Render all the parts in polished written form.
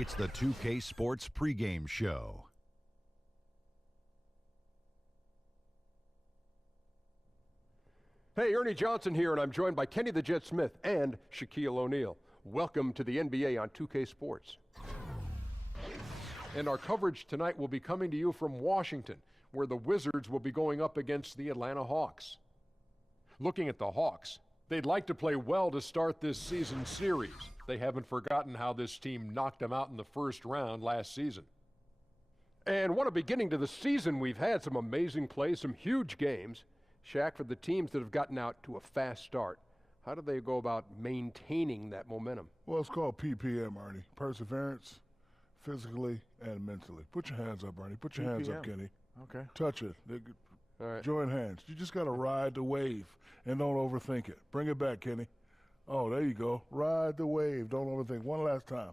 It's the 2K Sports pregame show. Hey, Ernie Johnson here, and I'm joined by Kenny the Jet Smith and Shaquille O'Neal. Welcome to the NBA on 2K Sports. And our coverage tonight will be coming to you from Washington, where the Wizards will be going up against the Atlanta Hawks. Looking at the Hawks, they'd like to play well to start this season series. They haven't forgotten how this team knocked them out in the first round last season. And what a beginning to the season we've had. Some amazing plays, some huge games. Shaq, for the teams that have gotten out to a fast start, how do they go about maintaining that momentum? Well, it's called PPM, Ernie. Perseverance, physically and mentally. Put your hands up, Ernie. Put your hands up, Kenny. Okay. Touch it. All right. Join hands. You just got to ride the wave and don't overthink it. Bring it back, Kenny. Oh, there you go. Ride the wave. Don't overthink. One last time.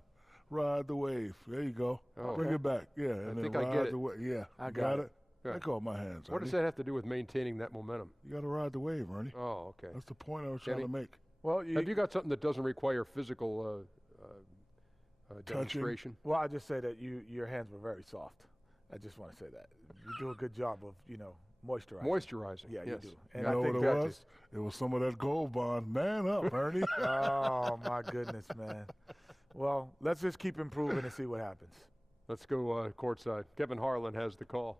Ride the wave. There you go. Oh, Bring okay. it back. Yeah, and I then think I ride get it. the wave. Yeah, I you got it. I call my hands. What Ernie. does that have to do with maintaining that momentum? You got to ride the wave, Ernie. Oh, okay. That's the point I was Kenny? trying to make. Well, Have you got something that doesn't require physical demonstration? Well, I just say that your hands were very soft. I just want to say that you do a good job of moisturizing. Moisturizing. Yeah, yes. you do. You know what it was? It was some of that Gold Bond. Man up, Ernie. Oh my goodness, man. Well, let's just keep improving and see what happens. Let's go courtside. Kevin Harlan has the call.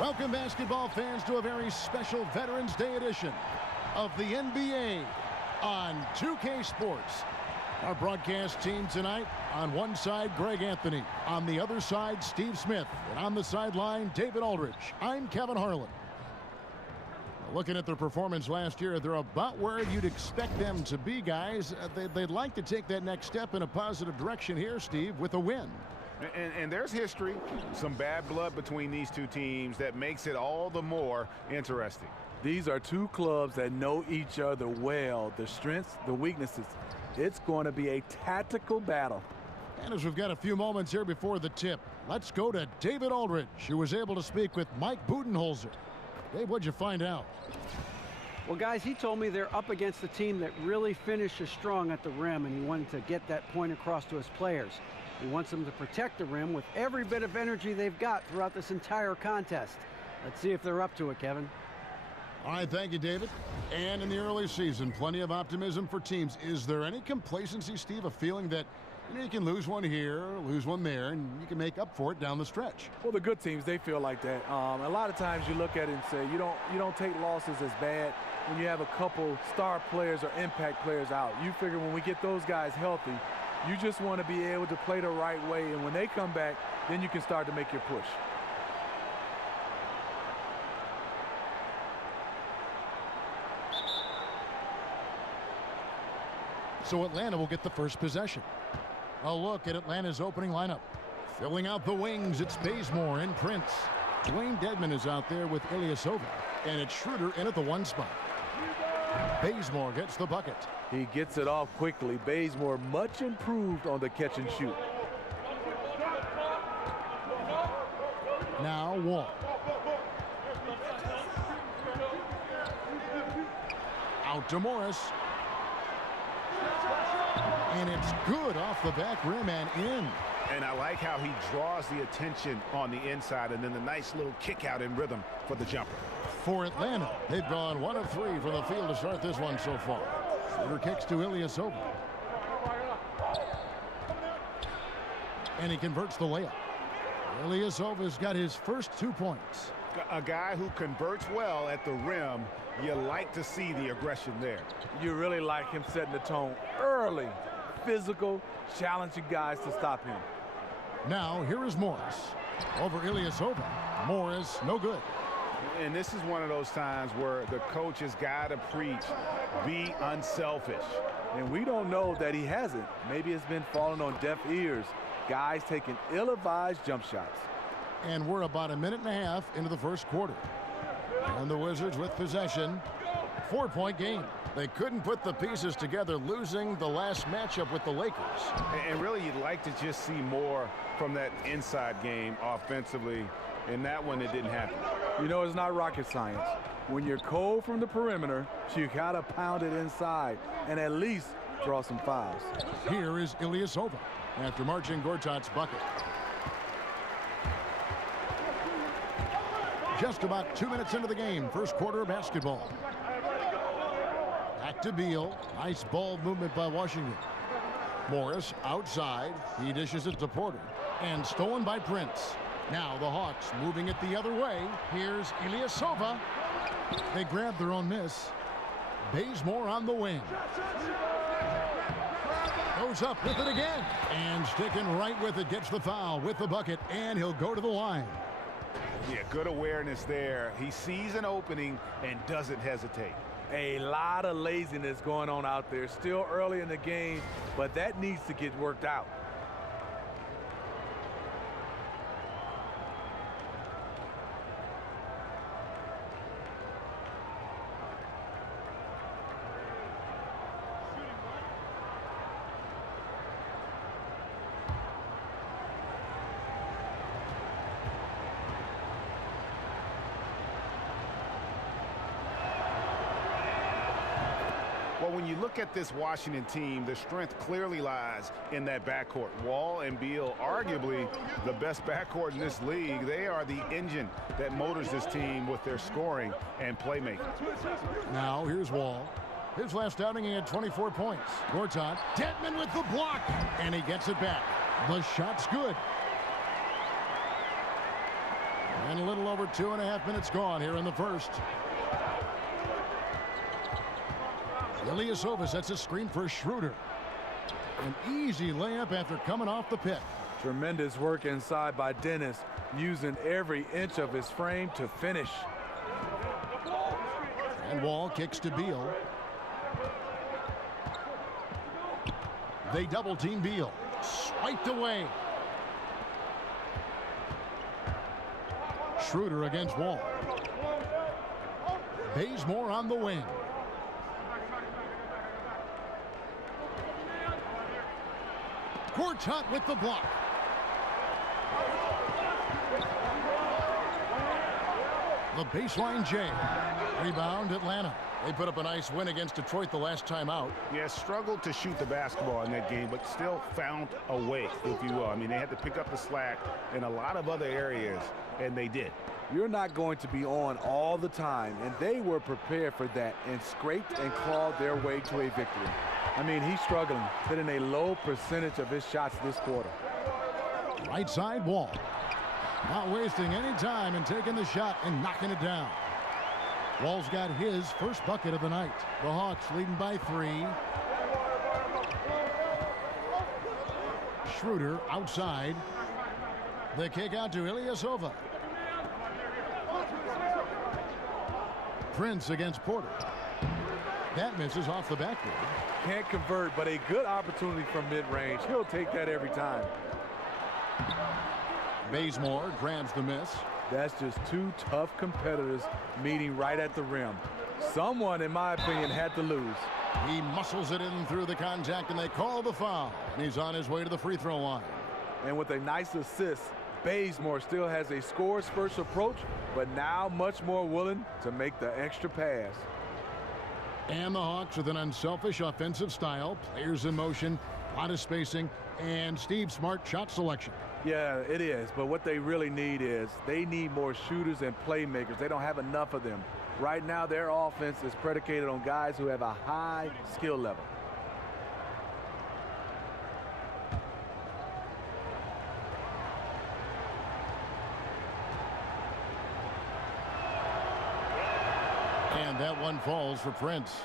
Welcome, basketball fans, to a very special Veterans Day edition of the NBA on 2K Sports. Our broadcast team tonight, on one side, Greg Anthony. On the other side, Steve Smith. And on the sideline, David Aldridge. I'm Kevin Harlan. Looking at their performance last year, they're about where you'd expect them to be, guys. They'd like to take that next step in a positive direction here, Steve, with a win. And there's history, some bad blood between these two teams that makes it all the more interesting. These are two clubs that know each other well, the strengths, the weaknesses. It's going to be a tactical battle. And as we've got a few moments here before the tip, let's go to David Aldridge, who was able to speak with Mike Budenholzer. Dave, what'd you find out? Well, guys, he told me they're up against a team that really finishes strong at the rim, and he wanted to get that point across to his players. He wants them to protect the rim with every bit of energy they've got throughout this entire contest. Let's see if they're up to it, Kevin. All right, thank you, David. And in the early season, plenty of optimism for teams. Is there any complacency, Steve, a feeling that you can lose one here, lose one there, and you can make up for it down the stretch? Well, the good teams, they feel like that. A lot of times you look at it and say you don't take losses as bad when you have a couple star players or impact players out. You figure when we get those guys healthy, you just want to be able to play the right way, and when they come back, then you can start to make your push. So Atlanta will get the first possession. A look at Atlanta's opening lineup. Filling out the wings, it's Bazemore and Prince. Dwayne Dedmon is out there with Ilyasova, and it's Schroeder in at the one spot. Bazemore gets the bucket. He gets it off quickly. Bazemore much improved on the catch and shoot. Now Wall. Out to Morris. And it's good off the back rim and in. And I like how he draws the attention on the inside, and then the nice little kick out in rhythm for the jumper. For Atlanta, they've gone 1 of 3 from the field to start this one so far. Schroeder kicks to Ilyasova. And he converts the layup. Ilyasova's got his first 2 points. A guy who converts well at the rim, you like to see the aggression there. You really like him setting the tone early. Physical, challenging guys to stop him. Now, here is Morris. Over Ilyasova. Morris, no good. And this is one of those times where the coach has got to preach, be unselfish. And we don't know that he hasn't. Maybe it's been falling on deaf ears. Guys taking ill-advised jump shots. And we're about a minute and a half into the first quarter. And the Wizards with possession. 4-point game. They couldn't put the pieces together, losing the last matchup with the Lakers. And really, you'd like to just see more from that inside game offensively. In that one, it didn't happen. You know, it's not rocket science. When you're cold from the perimeter, you got to pound it inside and at least draw some fouls. Here is Ilyasova after marching Gortat's bucket. Just about 2 minutes into the game, first quarter of basketball. Back to Beal. Nice ball movement by Washington. Morris outside. He dishes it to Porter. And stolen by Prince. Now the Hawks moving it the other way. Here's Ilyasova. They grab their own miss. Bazemore on the wing. Goes up with it again. And sticking right with it, gets the foul with the bucket. And he'll go to the line. Yeah, good awareness there. He sees an opening and doesn't hesitate. A lot of laziness going on out there. Still early in the game, but that needs to get worked out. Well, when you look at this Washington team, the strength clearly lies in that backcourt. Wall and Beal, arguably the best backcourt in this league. They are the engine that motors this team with their scoring and playmaking. Now here's Wall. His last outing, he had 24 points. Gortat, Detman with the block, and he gets it back. The shot's good. And a little over 2.5 minutes gone here in the first. Ilyasova sets a screen for Schroeder. An easy layup after coming off the pick. Tremendous work inside by Dennis, using every inch of his frame to finish. And Wall kicks to Beal. They double team Beal. Swiped away. Schroeder against Wall. Bazemore on the wing. Gortat with the block. The baseline J. Rebound Atlanta. They put up a nice win against Detroit the last time out. Yeah, struggled to shoot the basketball in that game, but still found a way, if you will. I mean, they had to pick up the slack in a lot of other areas, and they did. You're not going to be on all the time, and they were prepared for that and scraped and clawed their way to a victory. I mean, he's struggling, hitting a low percentage of his shots this quarter. Right side Wall. Not wasting any time and taking the shot and knocking it down. Wall's got his first bucket of the night. The Hawks leading by 3. Schroeder outside. The kick out to Ilyasova. Prince against Porter. That misses off the backboard. Can't convert, but a good opportunity from mid-range. He'll take that every time. Bazemore grabs the miss. That's just two tough competitors meeting right at the rim. Someone, in my opinion, had to lose. He muscles it in through the contact, and they call the foul. And he's on his way to the free throw line. And with a nice assist, Bazemore still has a score-first approach, but now much more willing to make the extra pass. And the Hawks with an unselfish offensive style, players in motion, a lot of spacing, and Steve Smart shot selection. Yeah, it is, but what they really need is they need more shooters and playmakers. They don't have enough of them. Right now, their offense is predicated on guys who have a high skill level. And that one falls for Prince.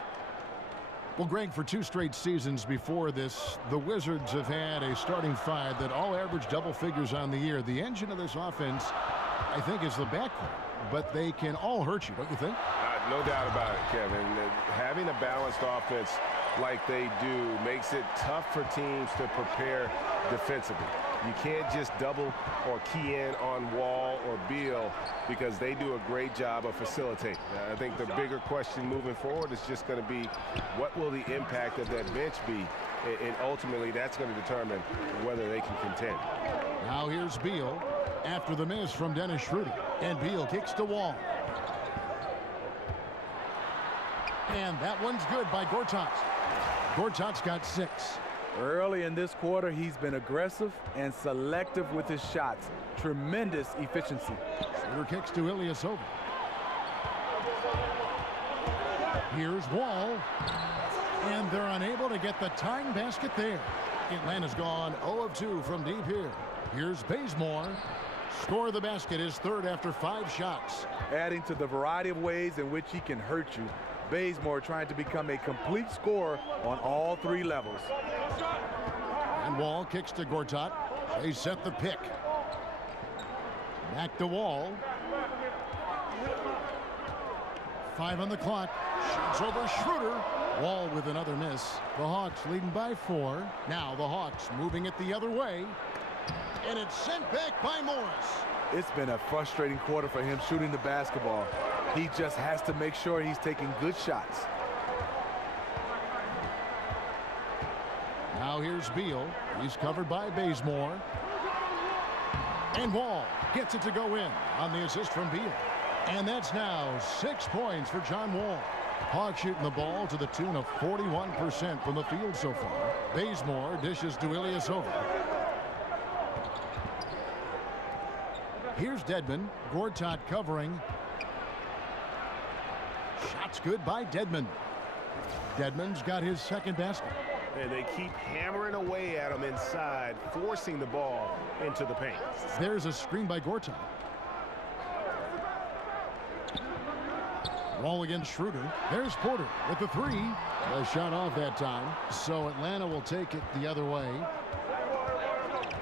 Well, Greg, for 2 straight seasons before this, the Wizards have had a starting 5 that all average double figures on the year. The engine of this offense I think, is the backcourt. But they can all hurt you, don't you think? No doubt about it, Kevin. Having a balanced offense like they do makes it tough for teams to prepare defensively. You can't just double or key in on Wall or Beal because they do a great job of facilitating. I think the bigger question moving forward is just going to be what will the impact of that bench be? And ultimately, that's going to determine whether they can contend. Now here's Beal after the miss from Dennis Schroeder. And Beal kicks to Wall. And that one's good by Gortat. Gortat's got 6. Early in this quarter, he's been aggressive and selective with his shots. Tremendous efficiency. Schroeder kicks to Ilyasova. Here's Wall. And they're unable to get the tying basket there. Atlanta's gone 0 of 2 from deep here. Here's Bazemore. Score the basket, his third after 5 shots. Adding to the variety of ways in which he can hurt you. Bazemore trying to become a complete scorer on all 3 levels. And Wall kicks to Gortat. They set the pick. Back to Wall. 5 on the clock. Shoots over Schroeder. Wall with another miss. The Hawks leading by 4. Now the Hawks moving it the other way. And it's sent back by Morris. It's been a frustrating quarter for him shooting the basketball. He just has to make sure he's taking good shots. Now here's Beal. He's covered by Bazemore. And Wall gets it to go in on the assist from Beal. And that's now 6 points for John Wall. Hawks shooting the ball to the tune of 41% from the field so far. Bazemore dishes to Ilyasova. Here's Dedmon. Gortat covering. Shots good by Dedmon. Dedmon's got his second basket. And they keep hammering away at him inside, forcing the ball into the paint. There's a screen by Gortat. Wall against Schroeder. There's Porter with the 3. The shot off that time. So Atlanta will take it the other way.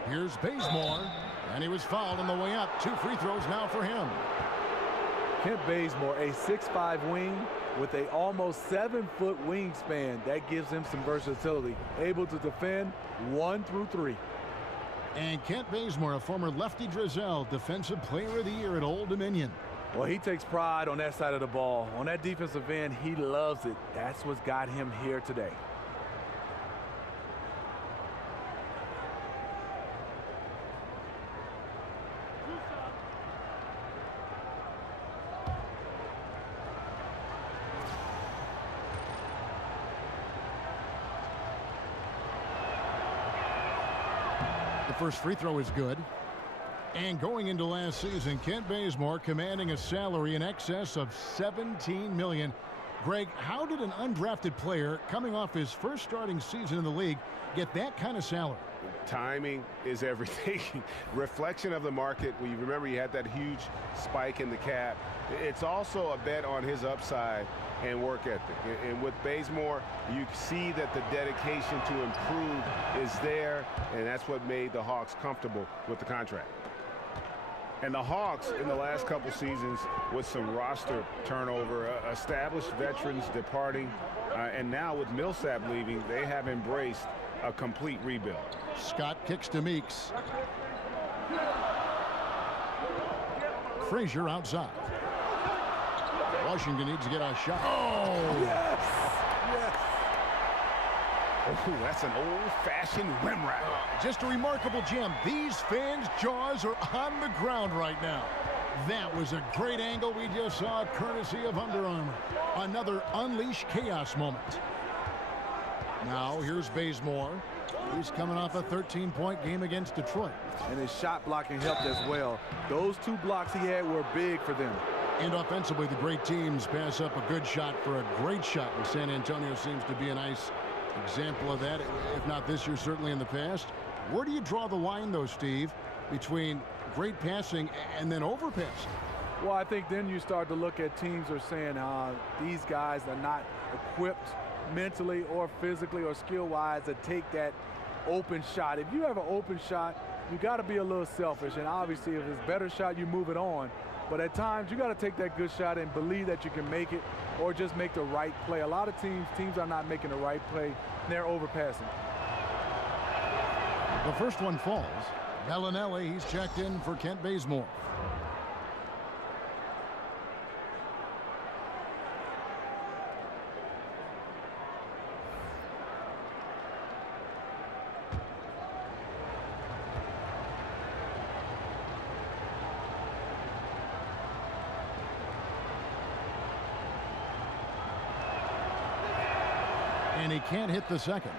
Here's Bazemore. And he was fouled on the way up. 2 free throws now for him. Kent Bazemore, a 6'5" wing with a almost 7-foot wingspan. That gives him some versatility. Able to defend 1 through 3. And Kent Bazemore, a former lefty Drizzell, Defensive Player of the Year at Old Dominion. Well, he takes pride on that side of the ball. On that defensive end, he loves it. That's what's got him here today. The first free throw is good. And going into last season, Kent Bazemore commanding a salary in excess of $17 million. Greg, how did an undrafted player coming off his first starting season in the league get that kind of salary? Timing is everything. Reflection of the market. Well, you remember he had that huge spike in the cap. It's also a bet on his upside and work ethic. And with Bazemore, you see that the dedication to improve is there, and that's what made the Hawks comfortable with the contract. And the Hawks in the last couple seasons with some roster turnover, established veterans departing, and now with Millsap leaving, they have embraced a complete rebuild. Scott kicks to Meeks. Frazier outside. Washington needs to get a shot. Oh! Yes! Yes! Oh, that's an old-fashioned rim wrap. Just a remarkable jam. These fans' jaws are on the ground right now. That was a great angle we just saw, courtesy of Under Armour. Another Unleash Chaos moment. Now, here's Bazemore. He's coming off a 13-point game against Detroit. And his shot blocking helped as well. Those 2 blocks he had were big for them. And offensively, the great teams pass up a good shot for a great shot. And San Antonio seems to be a nice example of that, if not this year, certainly in the past. Where do you draw the line, though, Steve, between great passing and then overpassing? Well, I think then you start to look at teams are saying these guys are not equipped mentally or physically or skill-wise to take that open shot. If you have an open shot, you got to be a little selfish. And obviously, if it's a better shot, you move it on. But at times, you got to take that good shot and believe that you can make it or just make the right play. A lot of teams are not making the right play. They're overpassing. The first one falls. Bellinelli, he's checked in for Kent Bazemore. And he can't hit the second.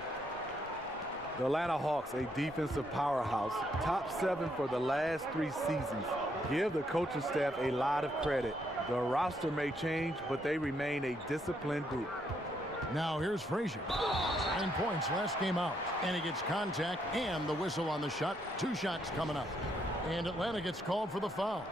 The Atlanta Hawks, a defensive powerhouse, top 7 for the last 3 seasons. Give the coaching staff a lot of credit. The roster may change, but they remain a disciplined group. Now here's Frazier. 9 points last game out. And he gets contact and the whistle on the shot. 2 shots coming up. And Atlanta gets called for the foul.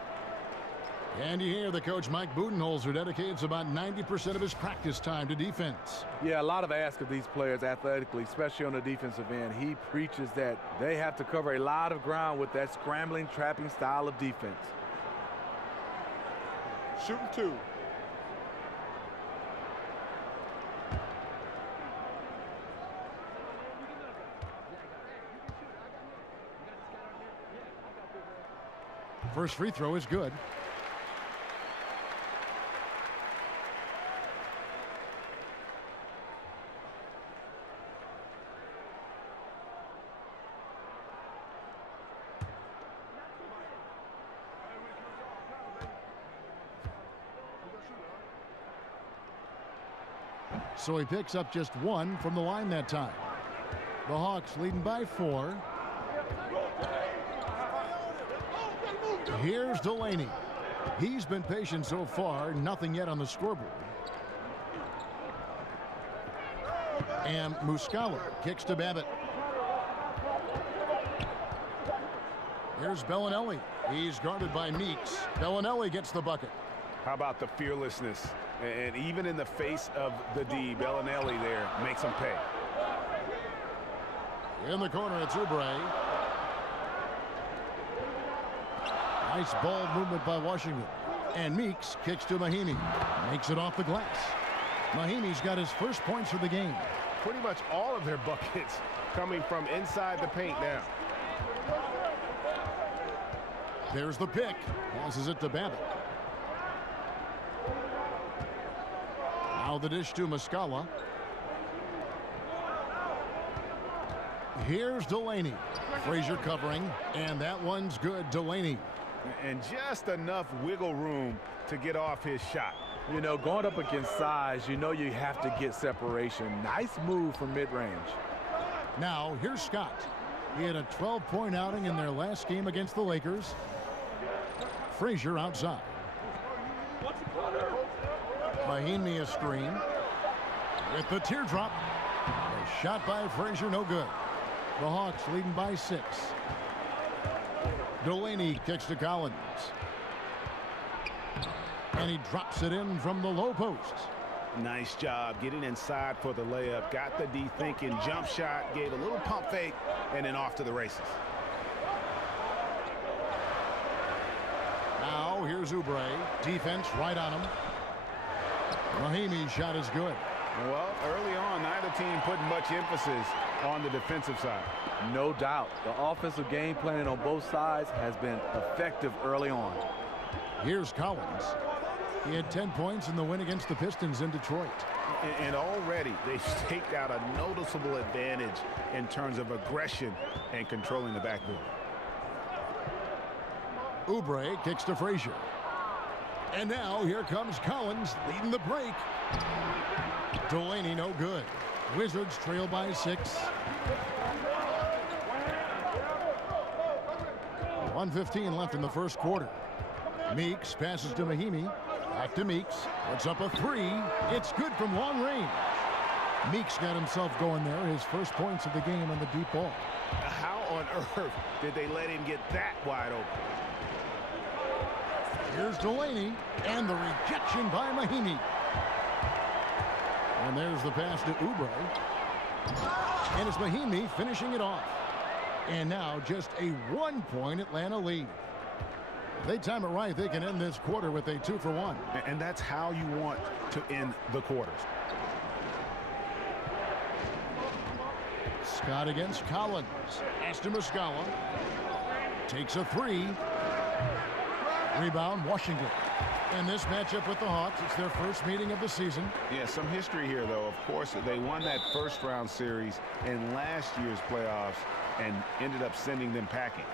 And you hear the coach Mike Budenholzer dedicates about 90% of his practice time to defense. Yeah, a lot of ask of these players athletically, especially on the defensive end. He preaches that they have to cover a lot of ground with that scrambling, trapping style of defense. Shooting 2. First free throw is good. So he picks up just 1 from the line that time. The Hawks leading by 4. Here's Delaney. He's been patient so far, nothing yet on the scoreboard. And Muscala kicks to Babbitt. Here's Bellinelli. He's guarded by Meeks. Bellinelli gets the bucket. How about the fearlessness? And even in the face of the D, Bellinelli there makes him pay. In the corner, it's Oubre. Nice ball movement by Washington. And Meeks kicks to Mahinmi. Makes it off the glass. Mahinmi's got his first points for the game. Pretty much all of their buckets coming from inside the paint now. There's the pick. Passes it to Babbitt. Now the dish to Muscala. Here's Delaney. Frazier covering, and that one's good. Delaney. And just enough wiggle room to get off his shot. You know, going up against size, you know you have to get separation. Nice move from mid-range. Now, here's Scott. He had a 12-point outing in their last game against the Lakers. Frazier outside. Mahinmi a screen. With the teardrop. A shot by Frazier, no good. The Hawks leading by 6. Delaney kicks to Collins. And he drops it in from the low post. Nice job getting inside for the layup. Got the D thinking. Jump shot. Gave a little pump fake. And then off to the races. Now here's Oubre. Defense right on him. Mahinmi's shot is good. Well, early on, neither team put much emphasis on the defensive side. No doubt. The offensive game planning on both sides has been effective early on. Here's Collins. He had 10 points in the win against the Pistons in Detroit. And already they've staked out a noticeable advantage in terms of aggression and controlling the backboard. Oubre kicks to Frazier. And now here comes Collins leading the break. Delaney no good. Wizards trail by 6. 1:15 left in the first quarter. Meeks passes to Mahinmi. Back to Meeks. Puts up a 3. It's good from long range. Meeks got himself going there. His first points of the game on the deep ball. How on earth did they let him get that wide open? Here's Delaney. And the rejection by Mahinmi. And there's the pass to Oubre. And it's Mahinmi finishing it off. And now just a 1-point Atlanta lead. If they time it right, they can end this quarter with a 2-for-1. And that's how you want to end the quarters. Scott against Collins. Aston Muscala takes a 3. Rebound, Washington. And this matchup with the Hawks, it's their first meeting of the season. Yeah, some history here, though. Of course, they won that first-round series in last year's playoffs and ended up sending them packing.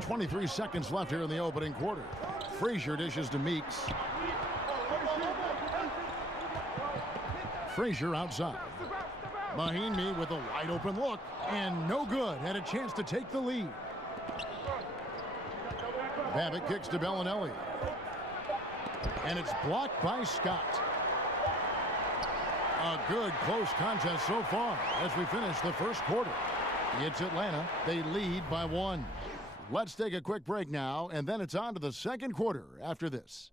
.23 seconds left here in the opening quarter. Frazier dishes to Meeks. Frazier outside. Mahinmi with a wide open look, and no good. Had a chance to take the lead. Babbitt kicks to Bellinelli. And it's blocked by Scott. A good close contest so far as we finish the first quarter. It's Atlanta. They lead by 1. Let's take a quick break now, and then it's on to the second quarter after this.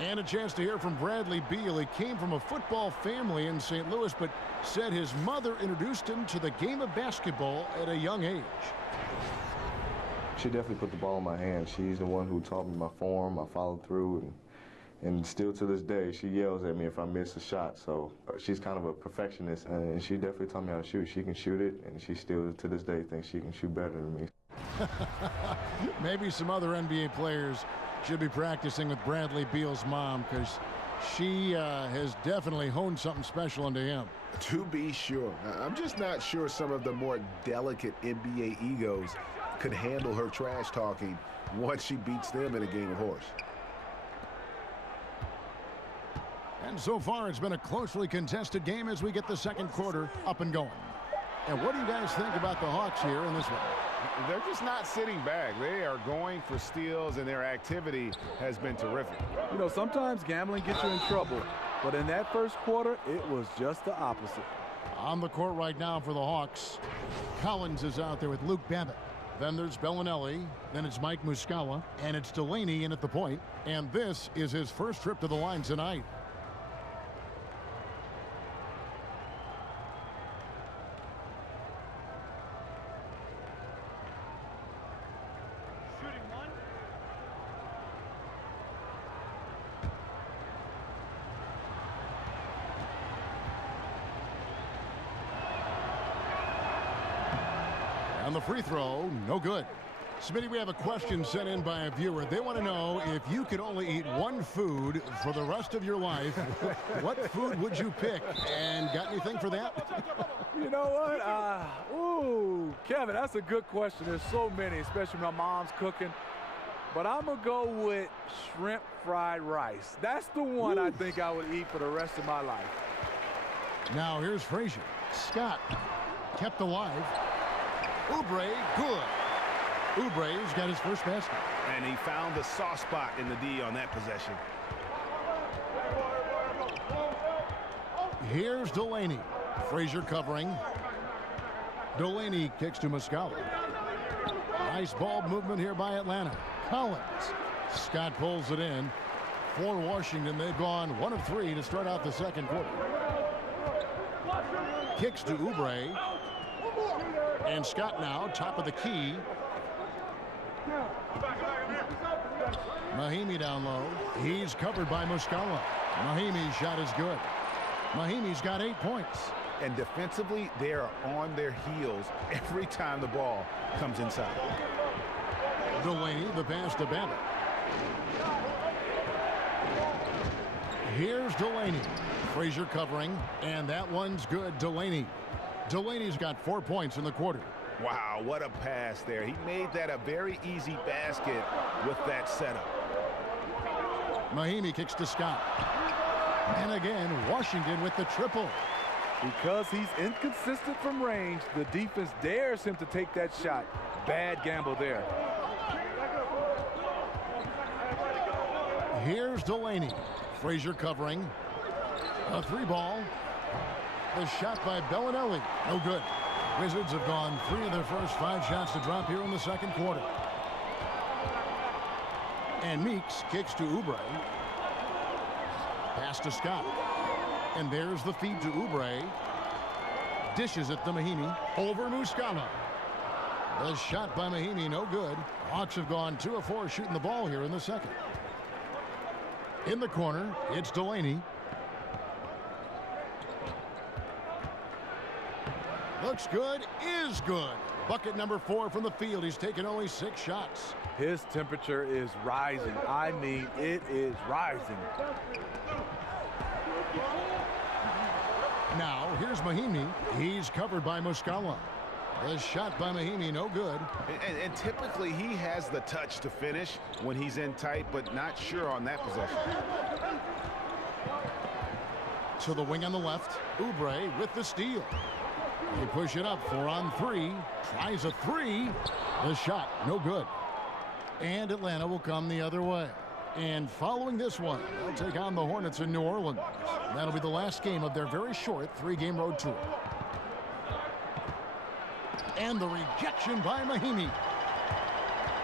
And a chance to hear from Bradley Beal. He came from a football family in St. Louis, but said his mother introduced him to the game of basketball at a young age. She definitely put the ball in my hand. She's the one who taught me my form, I followed through, and still to this day, she yells at me if I miss a shot. So she's kind of a perfectionist, and she definitely taught me how to shoot. She can shoot it, and she still, to this day, thinks she can shoot better than me. Maybe some other NBA players should be practicing with Bradley Beal's mom, because she has definitely honed something special into him. To be sure. I'm just not sure some of the more delicate NBA egos could handle her trash talking once she beats them in a game of horse. And so far, it's been a closely contested game as we get the second quarter up and going. And what do you guys think about the Hawks here in this one? They're just not sitting back. They are going for steals, and their activity has been terrific. You know, sometimes gambling gets you in trouble, but in that first quarter, it was just the opposite. On the court right now for the Hawks, Collins is out there with Luke Babbitt. Then there's Bellinelli. Then it's Mike Muscala. And it's Delaney in at the point. And this is his first trip to the line tonight. And the free throw, no good. Smitty, we have a question sent in by a viewer. They want to know, if you could only eat one food for the rest of your life, what food would you pick? And got anything for that? You know what? Kevin, that's a good question. There's so many, especially my mom's cooking. But I'm going to go with shrimp fried rice. That's the one I think I would eat for the rest of my life. Now here's Frazier. Scott kept alive. Oubre, good. Oubre's got his first basket. And he found the soft spot in the D on that possession. Here's Delaney. Frazier covering. Delaney kicks to Muscala. Nice ball movement here by Atlanta. Collins. Scott pulls it in. For Washington, they've gone 1 of 3 to start out the second quarter. Kicks to Oubre. And Scott now, top of the key. Mahinmi down low. He's covered by Muscala. Mahimi's shot is good. Mahimi's got 8 points. And defensively, they are on their heels every time the ball comes inside. Delaney, the pass to Babbitt. Here's Delaney. Frazier covering, and that one's good. Delaney's got 4 points in the quarter. Wow, what a pass there. He made that a very easy basket with that setup. Mahinmi kicks to Scott. And again, Washington with the triple. Because he's inconsistent from range, the defense dares him to take that shot. Bad gamble there. Here's Delaney. Frazier covering. A 3-ball. The shot by Bellinelli. No good. Wizards have gone 3 of their first 5 shots to drop here in the second quarter. And Meeks kicks to Oubre. Pass to Scott. And there's the feed to Oubre. Dishes it to Mahinmi. Over Muscala. The shot by Mahinmi, no good. Hawks have gone 2 of 4 shooting the ball here in the second. In the corner, it's Delaney. Looks good, is good. Bucket number 4 from the field. He's taken only 6 shots. His temperature is rising. I mean, it is rising. Now, here's Mahinmi. He's covered by Muscala. The shot by Mahinmi, no good. And typically he has the touch to finish when he's in tight, but not sure on that possession. To the wing on the left. Oubre with the steal. They push it up 4 on 3. Tries a 3. The shot, no good. And Atlanta will come the other way. And following this one, they'll take on the Hornets in New Orleans. That'll be the last game of their very short 3-game road tour. And the rejection by Mahinmi.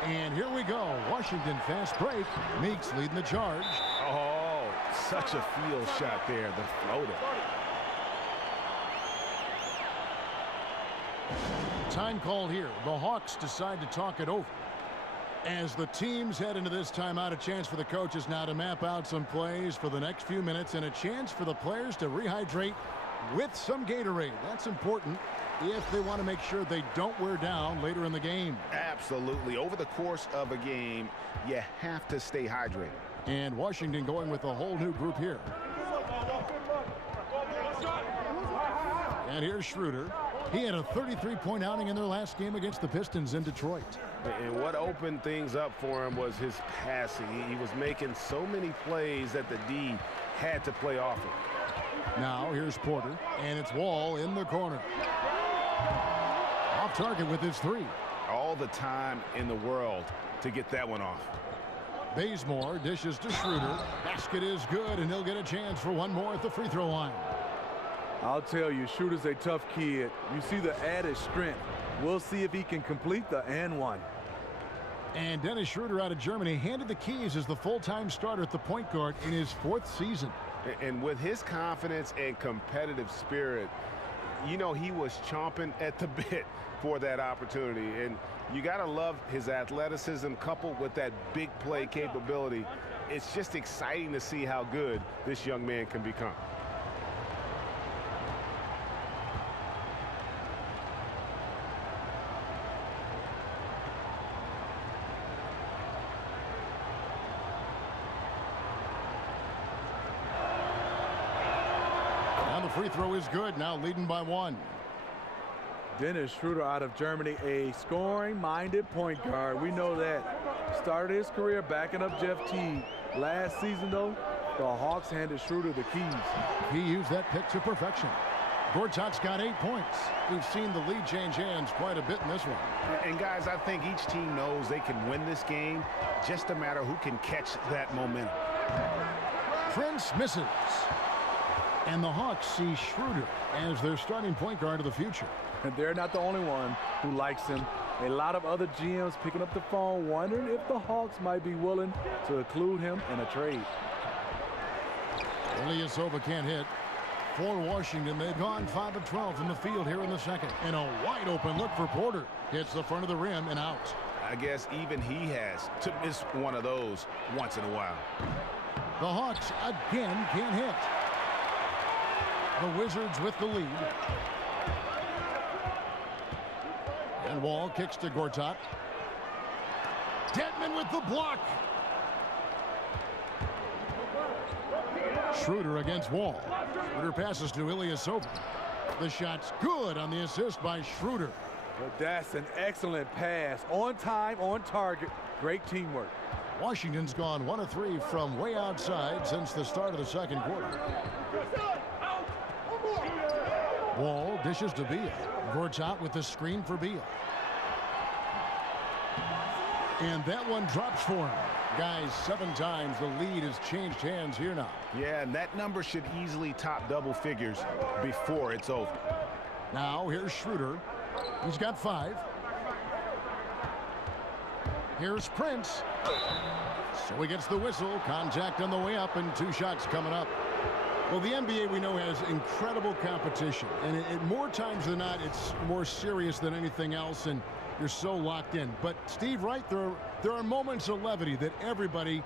And here we go. Washington fast break. Meeks leading the charge. Oh, such a field shot there. The floater. Time called here. The Hawks decide to talk it over. As the teams head into this timeout, a chance for the coaches now to map out some plays for the next few minutes and a chance for the players to rehydrate with some Gatorade. That's important if they want to make sure they don't wear down later in the game. Absolutely. Over the course of a game, you have to stay hydrated. And Washington going with a whole new group here. And here's Schroeder. He had a 33-point outing in their last game against the Pistons in Detroit. And what opened things up for him was his passing. He was making so many plays that the D had to play off him. Now here's Porter, and it's Wall in the corner. Off target with his 3. All the time in the world to get that one off. Bazemore dishes to Schroeder. Basket is good, and he'll get a chance for one more at the free throw line. I'll tell you, Schroeder's a tough kid. You see the added strength. We'll see if he can complete the and one. And Dennis Schroeder out of Germany handed the keys as the full-time starter at the point guard in his 4th season. And with his confidence and competitive spirit, you know he was chomping at the bit for that opportunity. And you got to love his athleticism coupled with that big play capability. It's just exciting to see how good this young man can become. Free throw is good, now leading by 1. Dennis Schroeder out of Germany, a scoring-minded point guard. We know that. Started his career backing up Jeff Teague. Last season, though, the Hawks handed Schroeder the keys. He used that pick to perfection. Gortat's got 8 points. We've seen the lead change hands quite a bit in this one. And guys, I think each team knows they can win this game. Just a matter who can catch that momentum. Prince misses. And the Hawks see Schroeder as their starting point guard of the future. And they're not the only one who likes him. A lot of other GMs picking up the phone wondering if the Hawks might be willing to include him in a trade. Ilyasova can't hit. For Washington, they've gone 5 of 12 from the field here in the second. And a wide open look for Porter. Hits the front of the rim and out. I guess even he has to miss one of those once in a while. The Hawks again can't hit. The Wizards with the lead. And Wall kicks to Gortat. Dedmon with the block. Schroeder against Wall. Schroeder passes to Ilyasova. The shot's good on the assist by Schroeder. But that's an excellent pass. On time, on target. Great teamwork. Washington's gone 1 of 3 from way outside since the start of the second quarter. Wall dishes to Beal. Gortat with the screen for Beal. And that one drops for him. Guys, 7 times the lead has changed hands here now. Yeah, and that number should easily top double figures before it's over. Now here's Schroeder. He's got 5. Here's Prince. So he gets the whistle. Contact on the way up and 2 shots coming up. Well, the NBA, we know, has incredible competition. And more times than not, it's more serious than anything else, and you're so locked in. But, Steve, right, there are moments of levity that everybody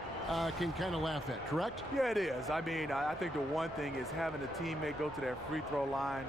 can kind of laugh at, correct? Yeah, it is. I mean, I think the one thing is having a teammate go to that free throw line,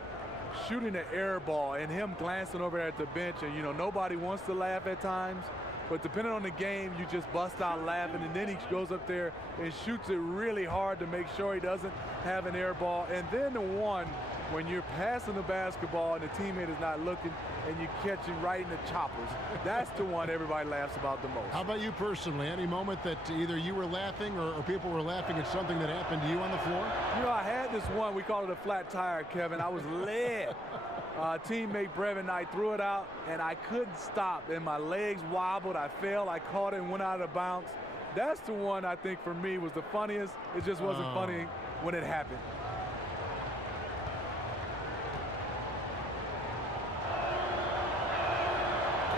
shooting an air ball, and him glancing over at the bench. And, you know, nobody wants to laugh at times. But depending on the game, you just bust out laughing, and then he goes up there and shoots it really hard to make sure he doesn't have an air ball. And then the one when you're passing the basketball and the teammate is not looking and you catch him right in the choppers. That's the one everybody laughs about the most. How about you personally? Any moment that either you were laughing or people were laughing at something that happened to you on the floor? You know, I had this one. We call it a flat tire, Kevin. I was led. Teammate Brevin Knight threw it out, and I couldn't stop. And my legs wobbled. I fell. I caught it and went out of bounds. That's the one I think for me was the funniest. It just wasn't funny when it happened.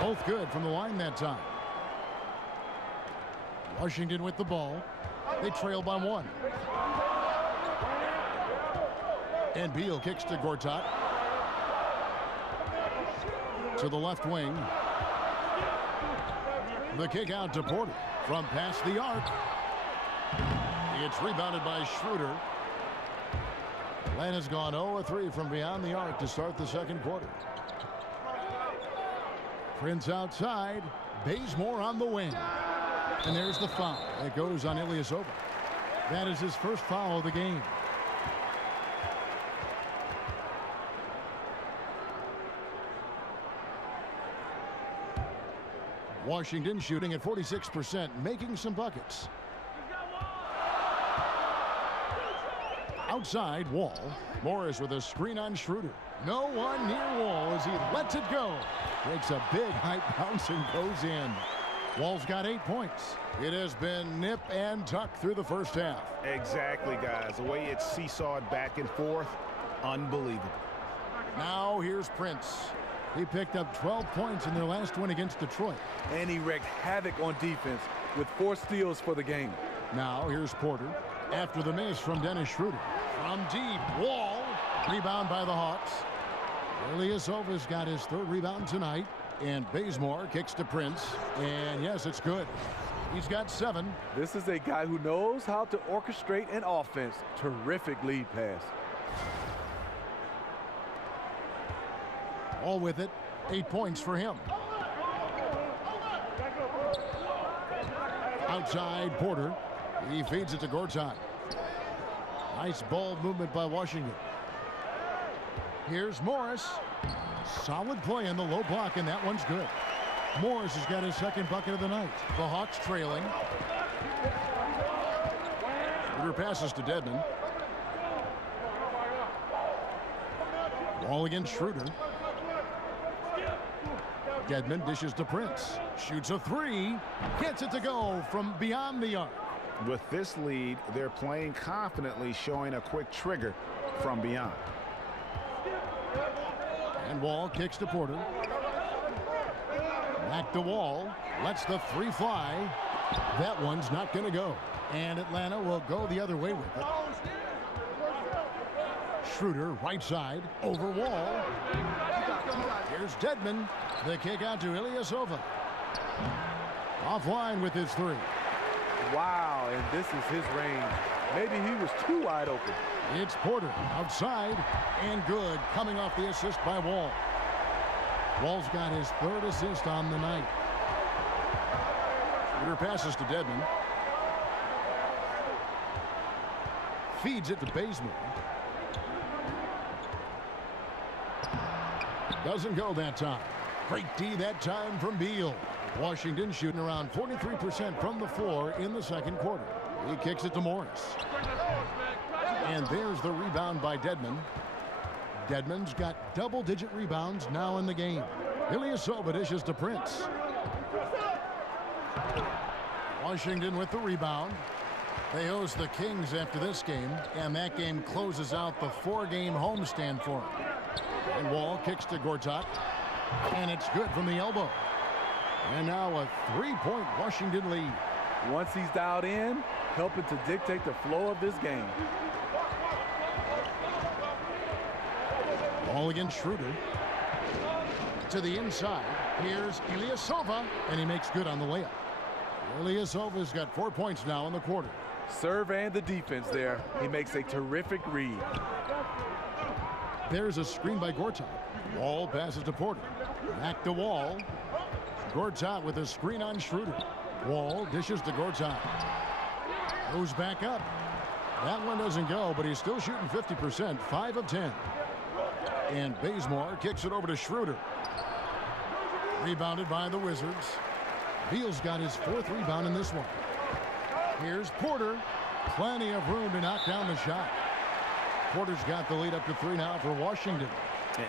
Both good from the line that time. Washington with the ball. They trail by 1. And Beal kicks to Gortat. To the left wing. The kick out to Porter from past the arc. It's rebounded by Schroeder. Atlanta's gone 0-3 from beyond the arc to start the second quarter. Prince outside. Bazemore on the wing. And there's the foul. It goes on Ilyasova. That is his first foul of the game. Washington shooting at 46%, making some buckets. Outside, Wall. Morris with a screen on Schroeder. No one near Wall as he lets it go. Takes a big high bounce and goes in. Wall's got 8 points. It has been nip and tuck through the first half. Exactly, guys. The way it's seesawed back and forth, unbelievable. Now here's Prince. He picked up 12 points in their last win against Detroit. And he wreaked havoc on defense with 4 steals for the game. Now here's Porter. After the miss from Dennis Schroeder. From deep, Wall. Rebound by the Hawks. Ilyasova's got his 3rd rebound tonight. And Bazemore kicks to Prince. And yes, it's good. He's got 7. This is a guy who knows how to orchestrate an offense. Terrific lead pass. All with it. 8 points for him. Outside, Porter. He feeds it to Gortat. Nice ball movement by Washington. Here's Morris. Solid play in the low block, and that one's good. Morris has got his 2nd bucket of the night. The Hawks trailing. Schroeder passes to Dedmon. Ball against Schroeder. Dedmon dishes to Prince. Shoots a 3. Gets it to go from beyond the arc. With this lead, they're playing confidently, showing a quick trigger from beyond. And Wall kicks to Porter. Back to Wall. Lets the 3 fly. That one's not going to go. And Atlanta will go the other way with it. Schroeder, right side, over Wall. Here's Dedmon. The kick out to Ilyasova. Offline with his 3. Wow, and this is his range. Maybe he was too wide open. It's Porter outside and good, coming off the assist by Wall. Wall's got his 3rd assist on the night. Schroeder passes to Dedmon. Feeds it to Bazemore. Doesn't go that time. Great D that time from Beal. Washington shooting around 43% from the floor in the second quarter. He kicks it to Morris. And there's the rebound by Dedmon. Dedmon's got double-digit rebounds now in the game. Ilyasova dishes to Prince. Washington with the rebound. They host the Kings after this game, and that game closes out the 4-game homestand for them. And Wall kicks to Gortat, and it's good from the elbow. And now a 3-point Washington lead. Once he's dialed in, helping to dictate the flow of this game. Ball against Schroeder. To the inside. Here's Ilyasova, and he makes good on the layup. Ilyasova's got 4 points now in the quarter. Serve and the defense there. He makes a terrific read. There's a screen by Gortat. Wall passes to Porter. Back to Wall. Gortat with a screen on Schroeder. Wall dishes to Gortat. Goes back up. That one doesn't go, but he's still shooting 50%, 5 of 10. And Bazemore kicks it over to Schroeder. Rebounded by the Wizards. Beal's got his 4th rebound in this one. Here's Porter. Plenty of room to knock down the shot. Porter's got the lead up to 3 now for Washington.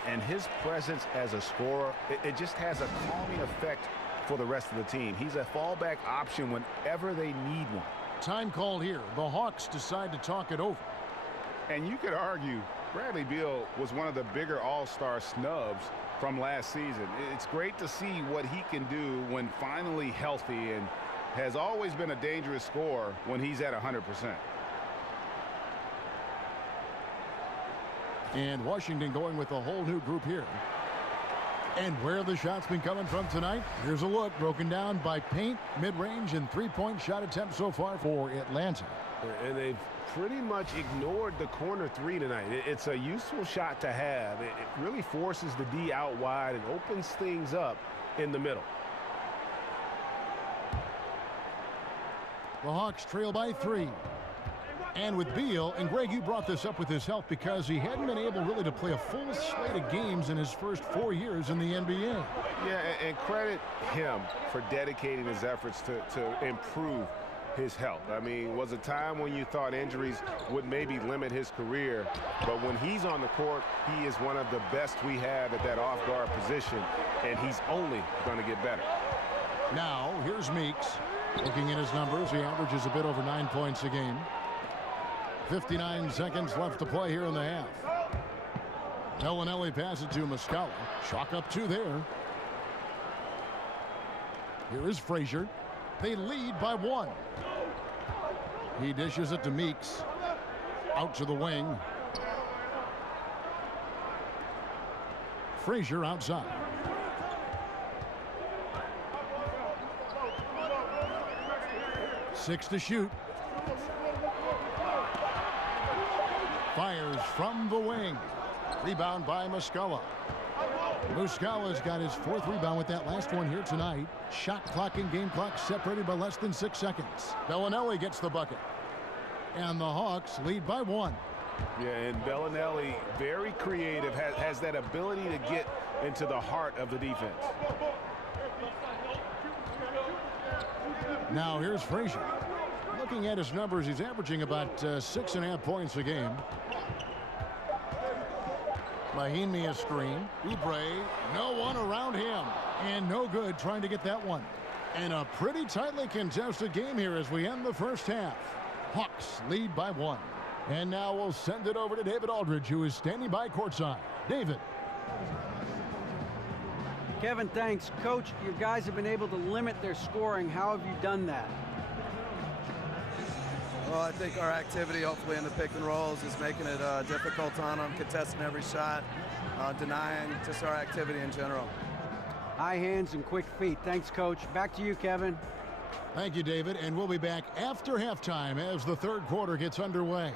And his presence as a scorer, it just has a calming effect for the rest of the team. He's a fallback option whenever they need one. Time called here. The Hawks decide to talk it over. And you could argue Bradley Beal was one of the bigger all-star snubs from last season. It's great to see what he can do when finally healthy, and has always been a dangerous scorer when he's at 100%. And Washington going with a whole new group here. And where the shots been coming from tonight? Here's a look broken down by paint, mid-range, and 3-point shot attempts so far for Atlanta. And they've pretty much ignored the corner 3 tonight. It's a useful shot to have. It really forces the D out wide and opens things up in the middle. The Hawks trail by 3. And with Beal, and Greg, you brought this up with his help because he hadn't been able really to play a full slate of games in his first 4 years in the NBA. Yeah, and credit him for dedicating his efforts to improve his health. I mean, was a time when you thought injuries would maybe limit his career, but when he's on the court, he is one of the best we have at that off-guard position, and he's only going to get better. Now, here's Meeks. Looking at his numbers, he averages a bit over 9 points a game. 59 seconds left to play here in the half. Bellinelli passes to Muscala. Chalk up 2 there. Here is Frazier. They lead by 1. He dishes it to Meeks. Out to the wing. Frazier outside. Six to shoot. Fires from the wing. Rebound by Muscala. Muscala's got his 4th rebound with that last one here tonight. Shot clock and game clock separated by less than 6 seconds. Bellinelli gets the bucket. And the Hawks lead by 1. Yeah, and Bellinelli, very creative, has that ability to get into the heart of the defense. Now here's Frazier. Looking at his numbers, he's averaging about 6.5 points a game. Mahinmi a screen. Oubre, no one around him. And no good trying to get that one. And a pretty tightly contested game here as we end the first half. Hawks lead by 1. And now we'll send it over to David Aldridge, who is standing by courtside. David. Kevin, thanks. Coach, your guys have been able to limit their scoring. How have you done that? Well, I think our activity, hopefully in the pick and rolls, is making it difficult on them, contesting every shot, denying just our activity in general. High hands and quick feet. Thanks, Coach. Back to you, Kevin. Thank you, David. And we'll be back after halftime as the 3rd quarter gets underway.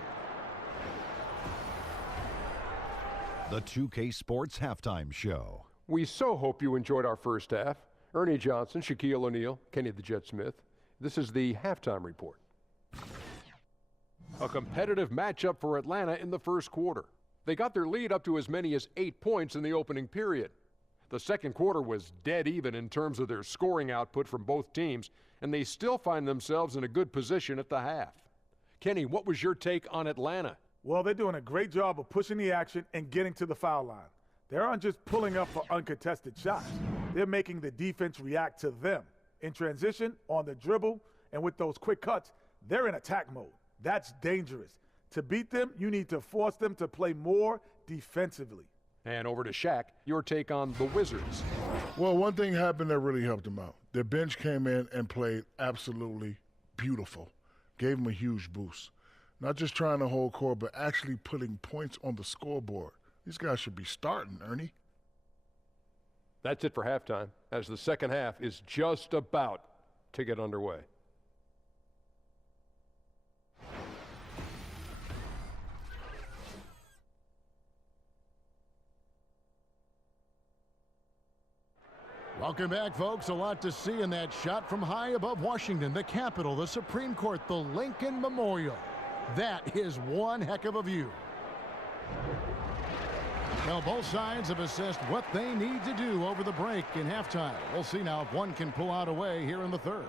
The 2K Sports Halftime Show. We so hope you enjoyed our first half. Ernie Johnson, Shaquille O'Neal, Kenny the Jet Smith. This is the halftime report. A competitive matchup for Atlanta in the first quarter. They got their lead up to as many as 8 points in the opening period. The second quarter was dead even in terms of their scoring output from both teams, and they still find themselves in a good position at the half. Kenny, what was your take on Atlanta? Well, they're doing a great job of pushing the action and getting to the foul line. They aren't just pulling up for uncontested shots. They're making the defense react to them. In transition, on the dribble, and with those quick cuts, They're in attack mode. That's dangerous. To beat them, you need to force them to play more defensively. And over to Shaq, your take on the Wizards. Well, one thing happened that really helped them out. Their bench came in and played absolutely beautiful. Gave them a huge boost. Not just trying to hold court, but actually putting points on the scoreboard. These guys should be starting, Ernie. That's it for halftime, as the second half is just about to get underway. Welcome back, folks. A lot to see in that shot from high above Washington, the Capitol, the Supreme Court, the Lincoln Memorial. That is one heck of a view. Well, both sides have assessed what they need to do over the break in halftime. We'll see now if one can pull out a way here in the third.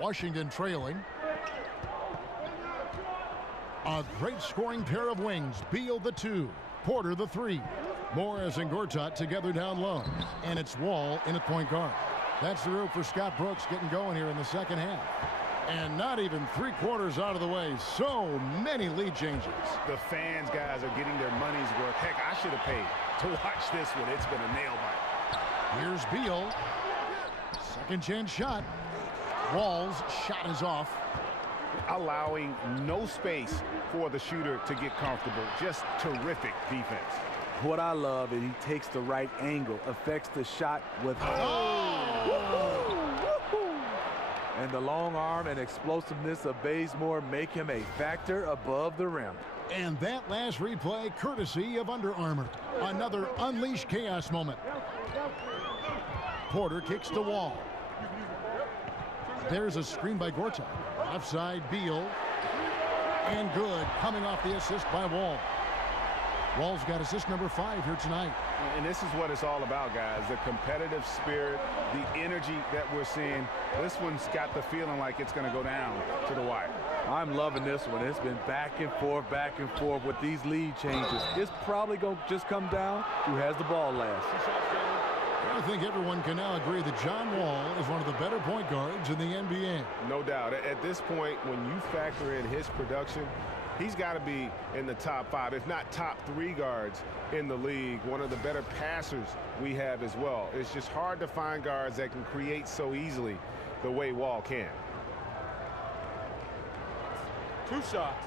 Washington trailing. A great scoring pair of wings. Beal the 2, Porter the 3. Morris and Gortat together down low. And it's Wall in at point guard. That's the route for Scott Brooks getting going here in the second half. And not even 3/4 out of the way. So many lead changes. The fans, guys, are getting their money's worth. Heck, I should have paid to watch this one. It's been a nail biter. Here's Beal. Second chance shot. Wall's shot is off. Allowing no space for the shooter to get comfortable. Just terrific defense. What I love is he takes the right angle, affects the shot with and the long arm and explosiveness of Bazemore make him a factor above the rim. And that last replay courtesy of Under Armour. Another unleashed chaos moment. Porter kicks to Wall. There's a screen by Gortat. Offside Beal. And good, coming off the assist by Wall. Wall's got assist number 5 here tonight. And this is what it's all about, guys. The competitive spirit, the energy that we're seeing. This one's got the feeling like it's going to go down to the wire. I'm loving this one. It's been back and forth with these lead changes. It's probably going to just come down to who has the ball last. I think everyone can now agree that John Wall is one of the better point guards in the NBA. No doubt. At this point, when you factor in his production, he's got to be in the top 5, if not top 3 guards in the league. One of the better passers we have as well. It's just hard to find guards that can create so easily the way Wall can. 2 shots.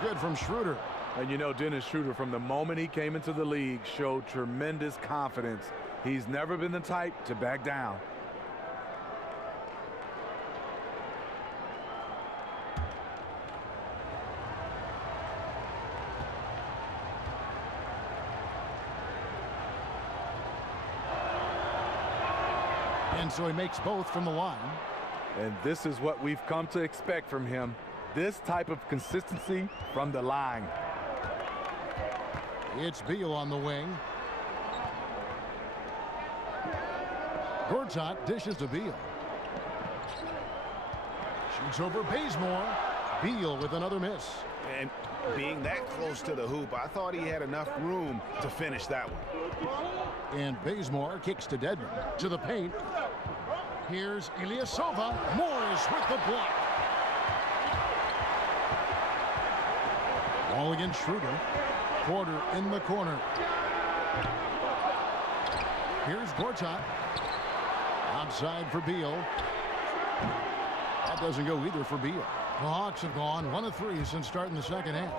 Good from Schroeder. And you know, Dennis Schroeder, from the moment he came into the league, showed tremendous confidence. He's never been the type to back down. And so he makes both from the line. And this is what we've come to expect from him. This type of consistency from the line. It's Beal on the wing. Gortat dishes to Beal. Shoots over Bazemore. Beal with another miss. And being that close to the hoop, I thought he had enough room to finish that one. And Bazemore kicks to Dedmon. To the paint. Here's Ilyasova. Morris with the block. Wall against Schroeder. Porter in the corner. Here's Gortat. Outside for Beal. That doesn't go either for Beal. The Hawks have gone 1 of 3 since starting the second half.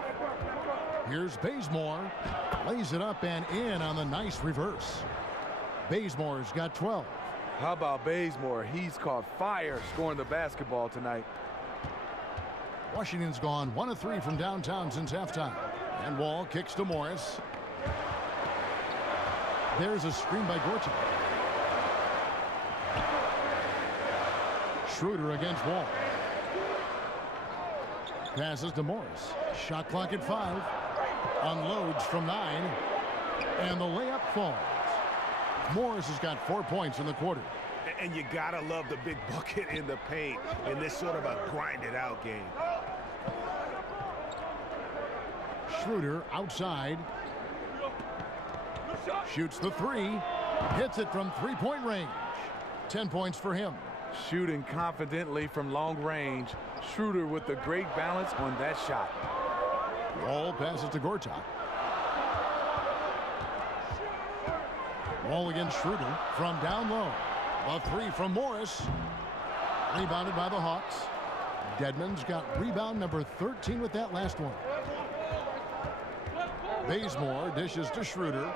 Here's Bazemore. Lays it up and in on the nice reverse. Bazemore's got 12. How about Bazemore? He's caught fire scoring the basketball tonight. Washington's gone 1 of 3 from downtown since halftime. And Wall kicks to Morris. There's a screen by Gortat. Schroeder against Wall. Passes to Morris. Shot clock at 5. Unloads from 9. And the layup falls. Morris has got 4 points in the quarter. And you gotta love the big bucket in the paint in this sort of a grinded-out game. Schroeder outside. Shoots the 3. Hits it from three-point range. 10 points for him. Shooting confidently from long range. Schroeder with the great balance on that shot. Wall passes to Gortat. Wall against Schroeder from down low. A 3 from Morris. Rebounded by the Hawks. Dedmon's got rebound number 13 with that last one. Bazemore dishes to Schroeder.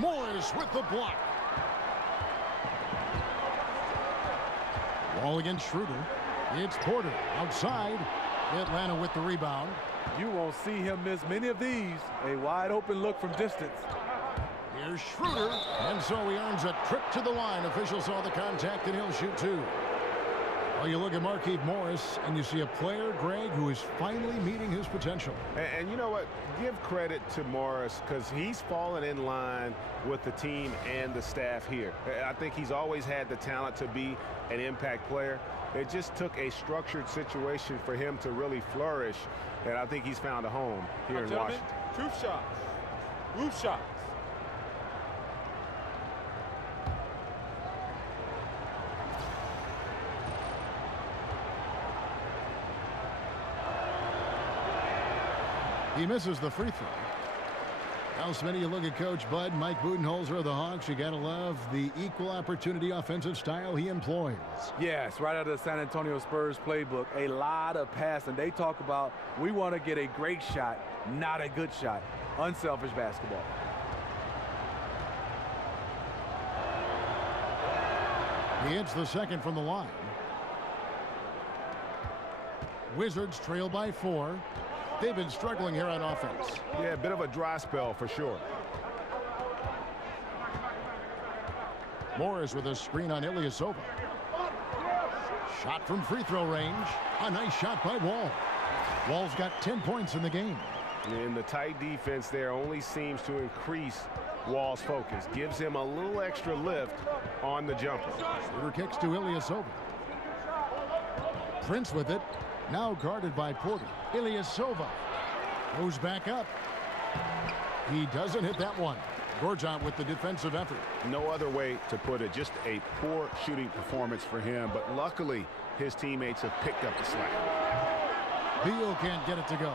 Morris with the block. Wall against Schroeder. It's Porter outside. Atlanta with the rebound. You won't see him miss many of these. A wide open look from distance. Here's Schroeder, and so he earns a trip to the line. Officials saw the contact, and he'll shoot 2. Well, you look at Markieff Morris, and you see a player, Greg, who is finally meeting his potential. And you know what? Give credit to Morris because he's fallen in line with the team and the staff here. I think he's always had the talent to be an impact player. It just took a structured situation for him to really flourish, and I think he's found a home here in Washington. 2 shots. Roof shots. He misses the free throw. Now, Smitty, you look at Coach Bud, Mike Budenholzer of the Hawks. You got to love the equal opportunity offensive style he employs. Yes, right out of the San Antonio Spurs playbook. A lot of passing. They talk about we want to get a great shot, not a good shot. Unselfish basketball. He hits the second from the line. Wizards trail by 4. They've been struggling here on offense. Yeah, a bit of a dry spell for sure. Morris with a screen on Ilyasova. Shot from free throw range. A nice shot by Wall. Wall's got 10 points in the game. And the tight defense there only seems to increase Wall's focus. Gives him a little extra lift on the jumper. Schroeder kicks to Ilyasova. Prince with it. Now guarded by Porter. Ilyasova goes back up. He doesn't hit that one. Gortat with the defensive effort. No other way to put it. Just a poor shooting performance for him. But luckily, his teammates have picked up the slack. Beal can't get it to go.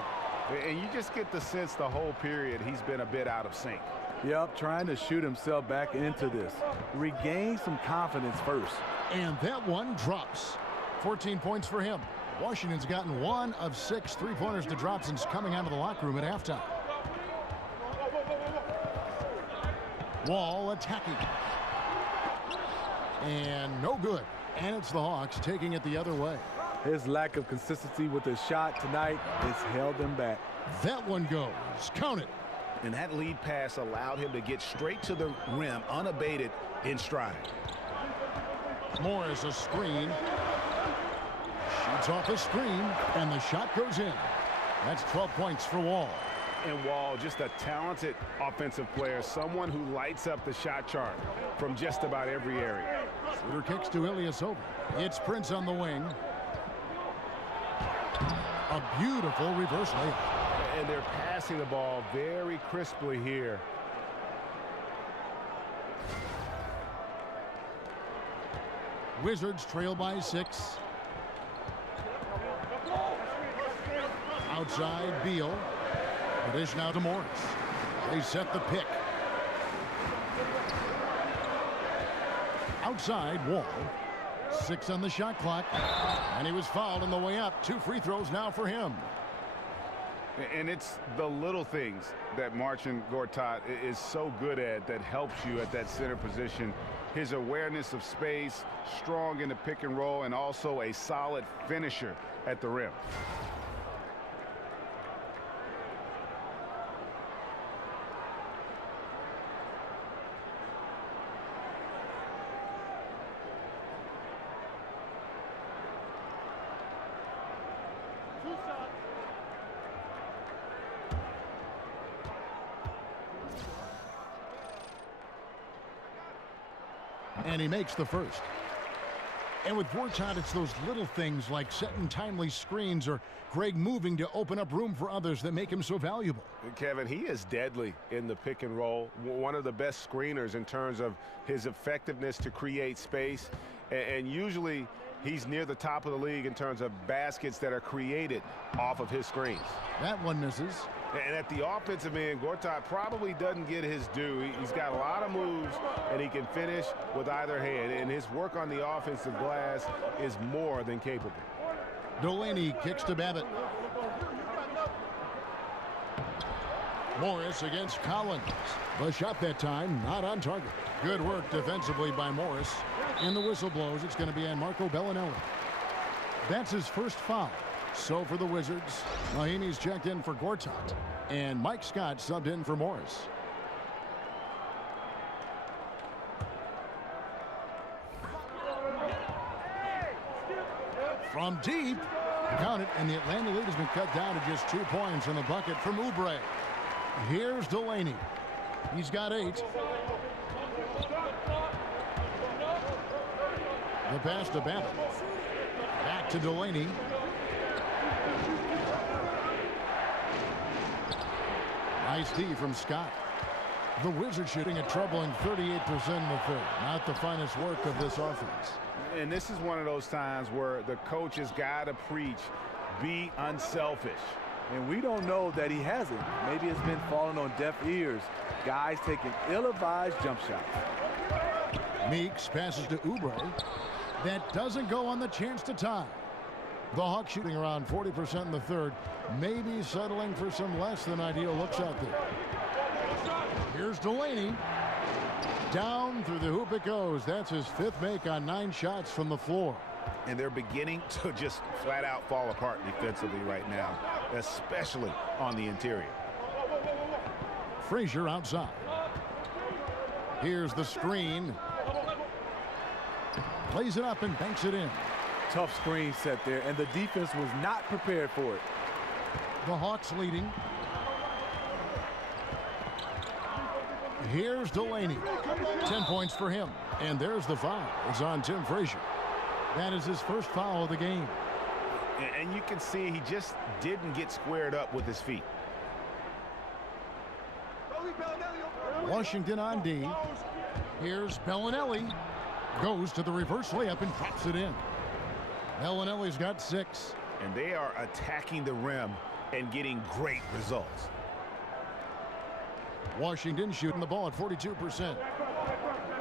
And you just get the sense the whole period he's been a bit out of sync. Yep, trying to shoot himself back into this. Regain some confidence first. And that one drops. 14 points for him. Washington's gotten 1 of 6 three-pointers to drop since coming out of the locker room at halftime. Wall attacking. And no good. And it's the Hawks taking it the other way. His lack of consistency with his shot tonight has held him back. That one goes. Count it. And that lead pass allowed him to get straight to the rim unabated in stride. Morris a screen. Shoots off a screen, and the shot goes in. That's 12 points for Wall. And Wall, just a talented offensive player, someone who lights up the shot chart from just about every area. Schroeder kicks to Ilyasova. It's Prince on the wing. A beautiful reverse layup. And they're passing the ball very crisply here. Wizards trail by 6. Outside, Beal. The dish now to Morris. They set the pick. Outside, Wall. 6 on the shot clock. And he was fouled on the way up. 2 free throws now for him. And it's the little things that Marcin Gortat is so good at that helps you at that center position. His awareness of space, strong in the pick and roll, and also a solid finisher at the rim. And he makes the first. And with Gortat, it's those little things like setting timely screens or Greg moving to open up room for others that make him so valuable. Kevin, he is deadly in the pick and roll. One of the best screeners in terms of his effectiveness to create space. And usually he's near the top of the league in terms of baskets that are created off of his screens. That one misses. And at the offensive end, Gortat probably doesn't get his due. He's got a lot of moves, and he can finish with either hand. And his work on the offensive glass is more than capable. Delaney kicks to Babbitt. Morris against Collins. The shot that time, not on target. Good work defensively by Morris. And the whistle blows. It's going to be on Marco Bellinelli. That's his first foul. So for the Wizards, Mahimi's checked in for Gortat, and Mike Scott subbed in for Morris. From deep, count it, and the Atlanta lead has been cut down to just 2 points in the bucket from Oubre. Here's Delaney. He's got 8. The pass to Babbitt. Back to Delaney. Nice D from Scott. The Wizards shooting a troubling 38% in the third. Not the finest work of this offense. And this is one of those times where the coach has got to preach, be unselfish. And we don't know that he hasn't. Maybe it's been falling on deaf ears. Guys taking ill-advised jump shots. Meeks passes to Oubre. That doesn't go on the chance to tie. The Hawks shooting around 40% in the third, maybe settling for some less than ideal looks out there. Here's Delaney. Down through the hoop it goes. That's his 5th make on 9 shots from the floor. And they're beginning to just flat out fall apart defensively right now, especially on the interior. Frazier outside. Here's the screen. Plays it up and banks it in. Tough screen set there, and the defense was not prepared for it. The Hawks leading. Here's Delaney. 10 points for him. And there's the foul. It's on Tim Frazier. That is his first foul of the game. And you can see he just didn't get squared up with his feet. Washington on D. Here's Bellinelli. Goes to the reverse layup and drops it in. Bellinelli's got 6. And they are attacking the rim and getting great results. Washington shooting the ball at 42%.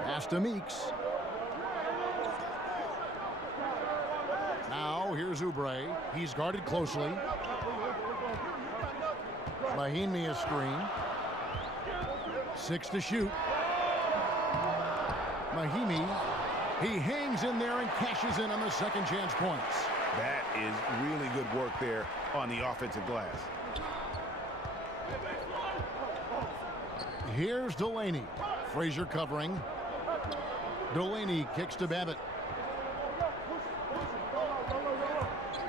Pass to Meeks. Now here's Oubre. He's guarded closely. Mahimi a screen. 6 to shoot. Mahimi. He hangs in there and cashes in on the second chance points. That is really good work there on the offensive glass. Here's Delaney. Frazier covering. Delaney kicks to Babbitt.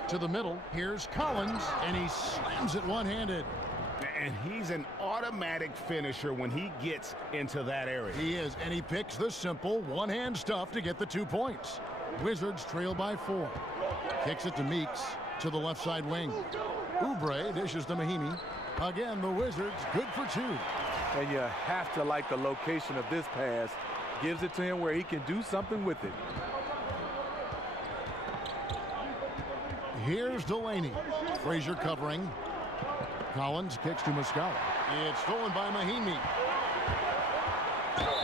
To the middle. Here's Collins, and he slams it one-handed. And he's an automatic finisher when he gets into that area. He is, and he picks the simple one-hand stuff to get the 2 points. Wizards trail by 4. Kicks it to Meeks to the left side wing. Oubre dishes to Mahimi. Again, the Wizards good for 2. And you have to like the location of this pass. Gives it to him where he can do something with it. Here's Delaney. Frazier covering. Collins kicks to Muscala. It's stolen by Mahimi.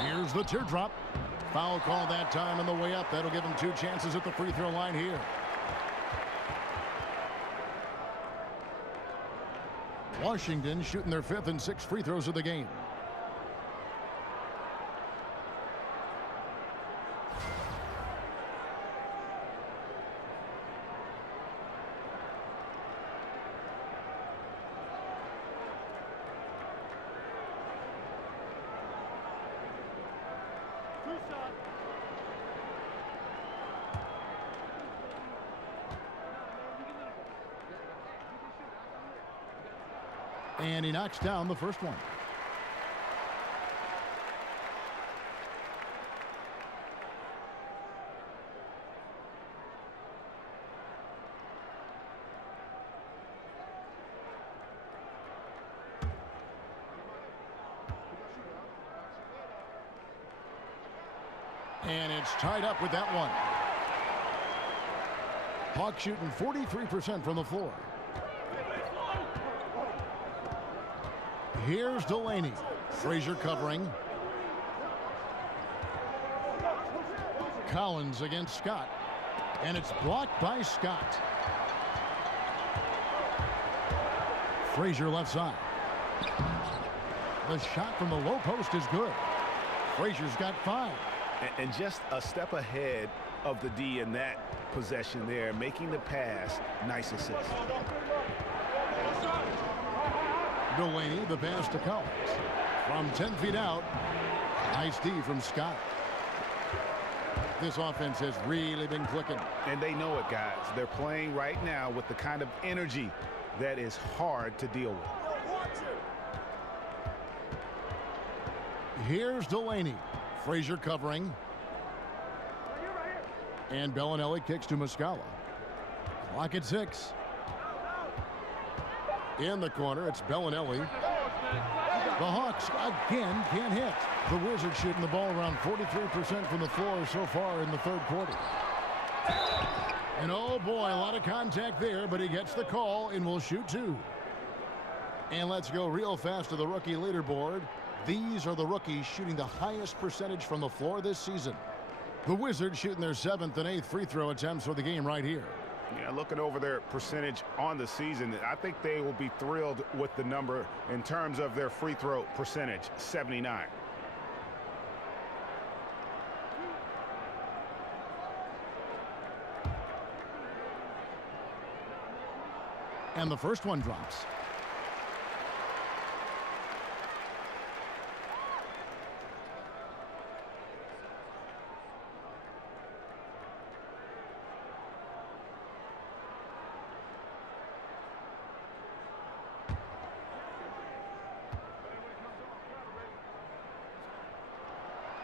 Here's the teardrop. Foul call that time on the way up. That'll give him 2 chances at the free throw line here. Washington shooting their 5th and 6th free throws of the game. And he knocks down the first one. And it's tied up with that one. Hawks shooting 43% from the floor. Here's Delaney. Frazier covering. Collins against Scott. And it's blocked by Scott. Frazier left side. The shot from the low post is good. Frazier's got 5. And just a step ahead of the D in that possession there, making the pass. Nice assist. Delaney, the pass to Collins. From 10 feet out. Nice D from Scott. This offense has really been clicking. And they know it, guys. They're playing right now with the kind of energy that is hard to deal with. Here's Delaney. Frazier covering. And Bellinelli kicks to Muscala. Clock at 6. In the corner, it's Bellinelli. The Hawks again can't hit. The Wizards shooting the ball around 43% from the floor so far in the third quarter. And oh boy, a lot of contact there, but he gets the call and will shoot 2. And let's go real fast to the rookie leaderboard. These are the rookies shooting the highest percentage from the floor this season. The Wizards shooting their 7th and 8th free throw attempts for the game right here. Yeah, looking over their percentage on the season, I think they will be thrilled with the number in terms of their free throw percentage, 79. And the first one drops.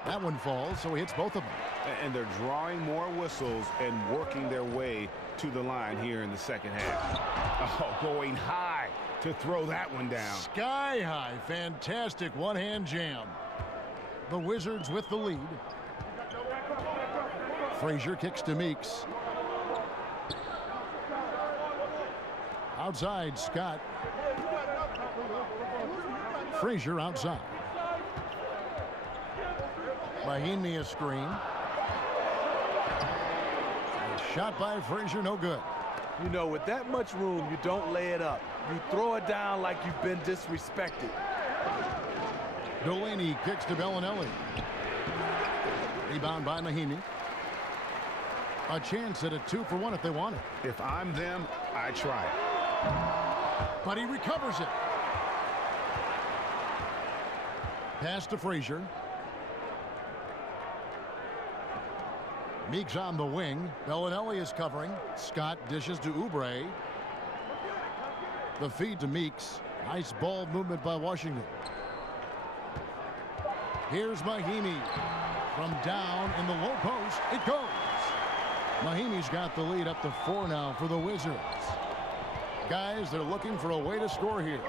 That one falls, so he hits both of them. And they're drawing more whistles and working their way to the line here in the second half. Oh, going high to throw that one down. Sky high. Fantastic one-hand jam. The Wizards with the lead. Frazier kicks to Meeks. Outside, Scott. Frazier outside. Mahimi a screen. A shot by Frazier, no good. You know, with that much room, you don't lay it up. You throw it down like you've been disrespected. Delaney kicks to Bellinelli. Rebound by Mahimi. A chance at a 2-for-1 if they want it. If I'm them, I try it. But he recovers it. Pass to Frazier. Meeks on the wing. Bellinelli is covering. Scott dishes to Oubre. The feed to Meeks. Nice ball movement by Washington. Here's Mahimi. From down in the low post, it goes. Mahimi's got the lead up to 4 now for the Wizards. Guys, they're looking for a way to score here.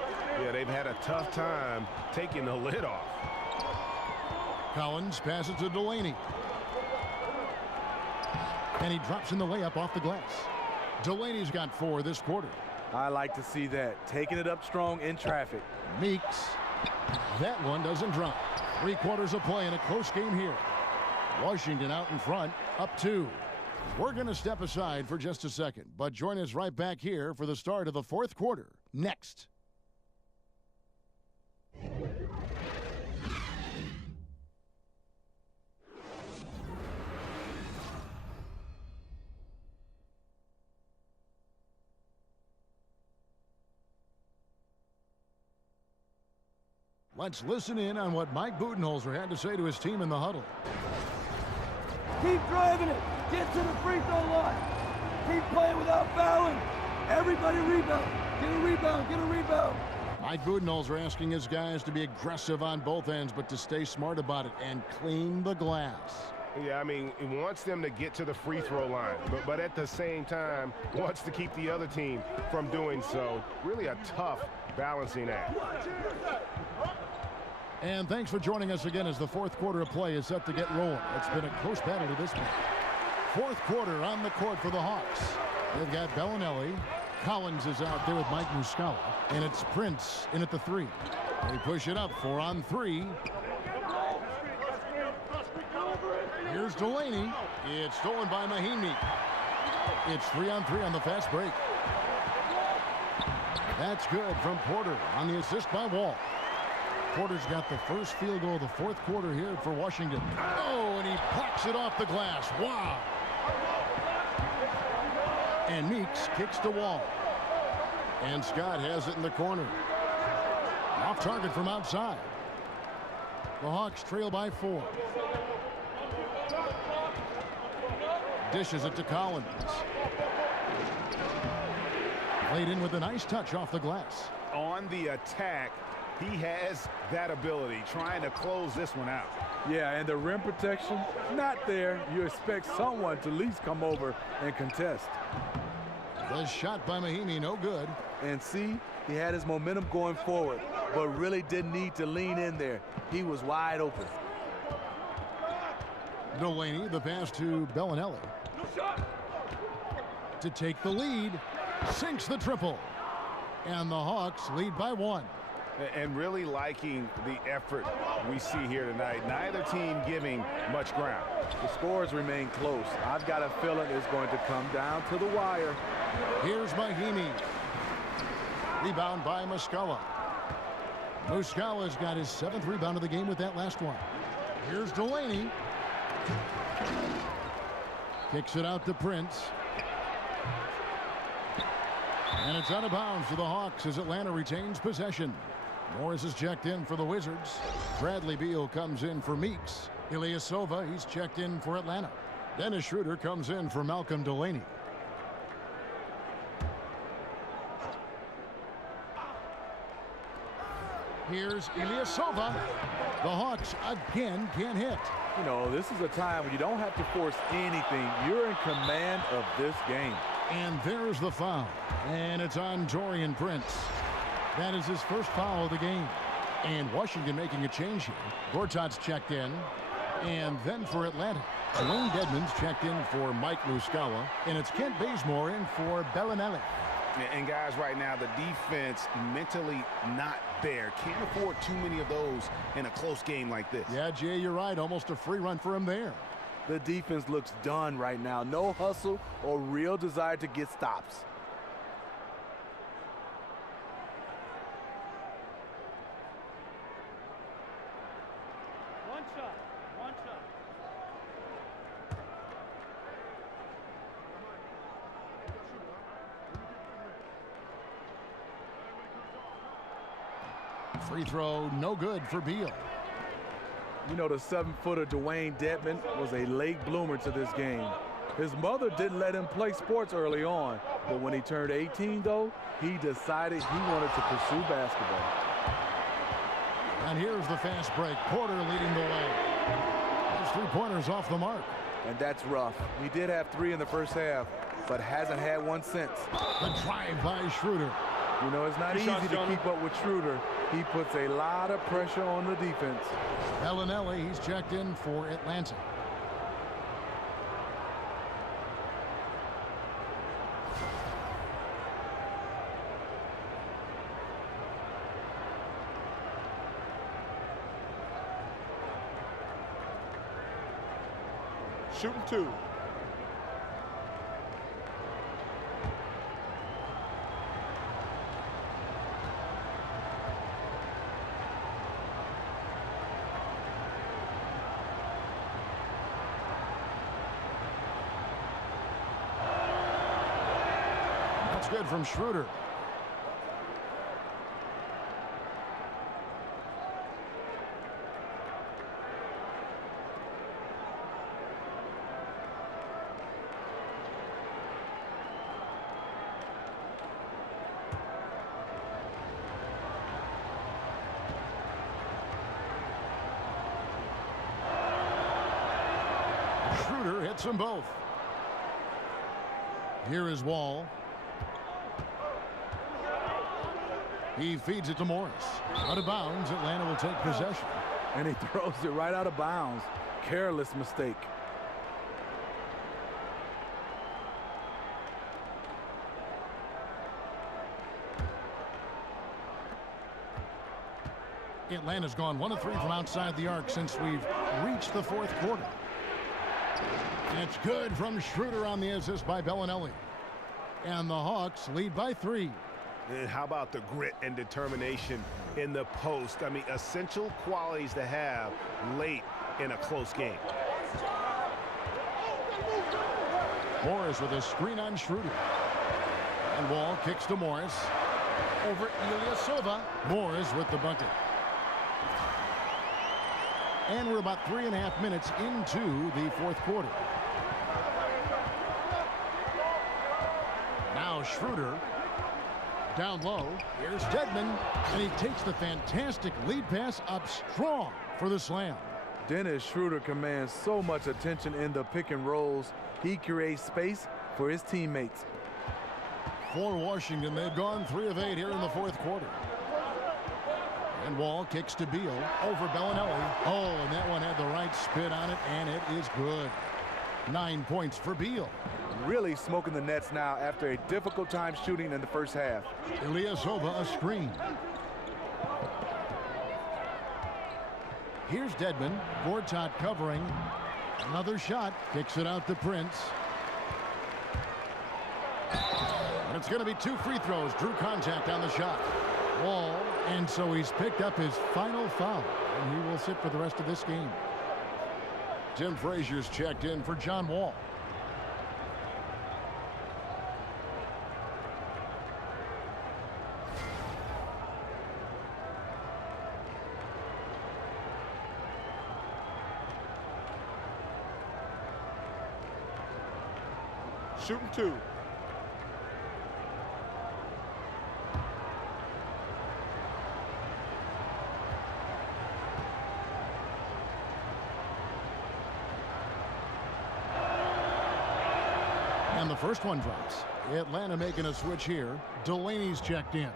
Yeah, they've had a tough time taking the lid off. Collins passes to Delaney. And he drops in the layup off the glass. Delaney's got 4 this quarter. I like to see that. Taking it up strong in traffic. Meeks. That one doesn't drop. 3 quarters of play in a close game here. Washington out in front, up 2. We're going to step aside for just a second, but join us right back here for the start of the 4th quarter. Next. Let's listen in on what Mike Budenholzer had to say to his team in the huddle. Keep driving it. Get to the free throw line. Keep playing without fouling. Everybody rebound. Get a rebound. Get a rebound. Mike Budenholzer asking his guys to be aggressive on both ends, but to stay smart about it and clean the glass. Yeah, I mean, he wants them to get to the free throw line, but at the same time, wants to keep the other team from doing so. Really a tough balancing act. And thanks for joining us again as the fourth quarter of play is set to get rolling. It's been a close battle to this point. Fourth quarter on the court for the Hawks. They've got Bellinelli. Collins is out there with Mike Muscala. And it's Prince in at the 3. They push it up 4 on 3. Here's Delaney. It's stolen by Mahinmi. It's 3 on 3 on the fast break. That's good from Porter on the assist by Wall. Porter's got the first field goal of the fourth quarter here for Washington. Oh, and he plucks it off the glass. Wow. And Meeks kicks to Wall. And Scott has it in the corner. Off target from outside. The Hawks trail by 4. Dishes it to Collins. Played in with a nice touch off the glass. On the attack, he has that ability, trying to close this one out. Yeah, and the rim protection, not there. You expect someone to at least come over and contest. The shot by Mahinmi, no good. And see, he had his momentum going forward, but really didn't need to lean in there. He was wide open. Delaney, the pass to Bellinelli. To take the lead, sinks the triple. And the Hawks lead by 1. And really liking the effort we see here tonight. Neither team giving much ground. The scores remain close. I've got a feeling it's going to come down to the wire. Here's Mahinmi. Rebound by Muscala. Muscala's got his 7th rebound of the game with that last one. Here's Delaney. Kicks it out to Prince. And it's out of bounds for the Hawks as Atlanta retains possession. Morris is checked in for the Wizards. Bradley Beal comes in for Meeks. Ilyasova, he's checked in for Atlanta. Dennis Schroeder comes in for Malcolm Delaney. Here's Ilyasova. The Hawks again can't hit. You know, this is a time when you don't have to force anything. You're in command of this game. And there's the foul. And it's on Taurean Prince. That is his first foul of the game. And Washington making a change here. Gortat's checked in. And then for Atlanta, Dwayne Dedmon's checked in for Mike Muscala. And it's Kent Bazemore in for Bellinelli. And guys, right now, the defense mentally not there. Can't afford too many of those in a close game like this. Yeah, Jay, you're right. Almost a free run for him there. The defense looks done right now. No hustle or real desire to get stops. One shot. Free throw, no good for Beal. You know, the 7-footer Dwayne Dedmon was a late bloomer to this game. His mother didn't let him play sports early on, but when he turned 18, though, he decided he wanted to pursue basketball. And here's the fast break. Porter leading the way. Those 3-pointers off the mark. And that's rough. He did have 3 in the first half, but hasn't had one since. The drive by Schroeder. You know, it's not easy to keep up with Schroeder. He puts a lot of pressure on the defense. Bellinelli, he's checked in for Atlanta. Shooting 2. That's good from Schroeder. Schroeder hits them both. Here is Wall. He feeds it to Morris. Out of bounds, Atlanta will take possession. And he throws it right out of bounds. Careless mistake. Atlanta's gone 1 of 3 from outside the arc since we've reached the fourth quarter. It's good from Schroeder on the assist by Bellinelli. And the Hawks lead by 3. And how about the grit and determination in the post? I mean, essential qualities to have late in a close game. Morris with a screen on Schroeder. And Wall kicks to Morris. Over Ilyasova. Morris with the bucket. And we're about 3.5 minutes into the fourth quarter. Now Schroeder down low. Here's Dedmon, and he takes the fantastic lead pass up strong for the slam. Dennis Schroeder commands so much attention in the pick and rolls. He creates space for his teammates. For Washington, they've gone 3 of 8 here in the fourth quarter. And Wall kicks to Beal over Bellinelli. Oh, and that one had the right spin on it, and it is good. 9 points for Beal. Really smoking the nets now after a difficult time shooting in the first half. Ilyasova a screen. Here's Dedmon. Gortat covering. Another shot. Kicks it out to Prince. And it's going to be 2 free throws. Drew contact on the shot. Wall, and so he's picked up his final foul, and he will sit for the rest of this game. Tim Frazier's checked in for John Wall. Shooting 2. And the first one drops. Atlanta making a switch here. Delaney's checked in.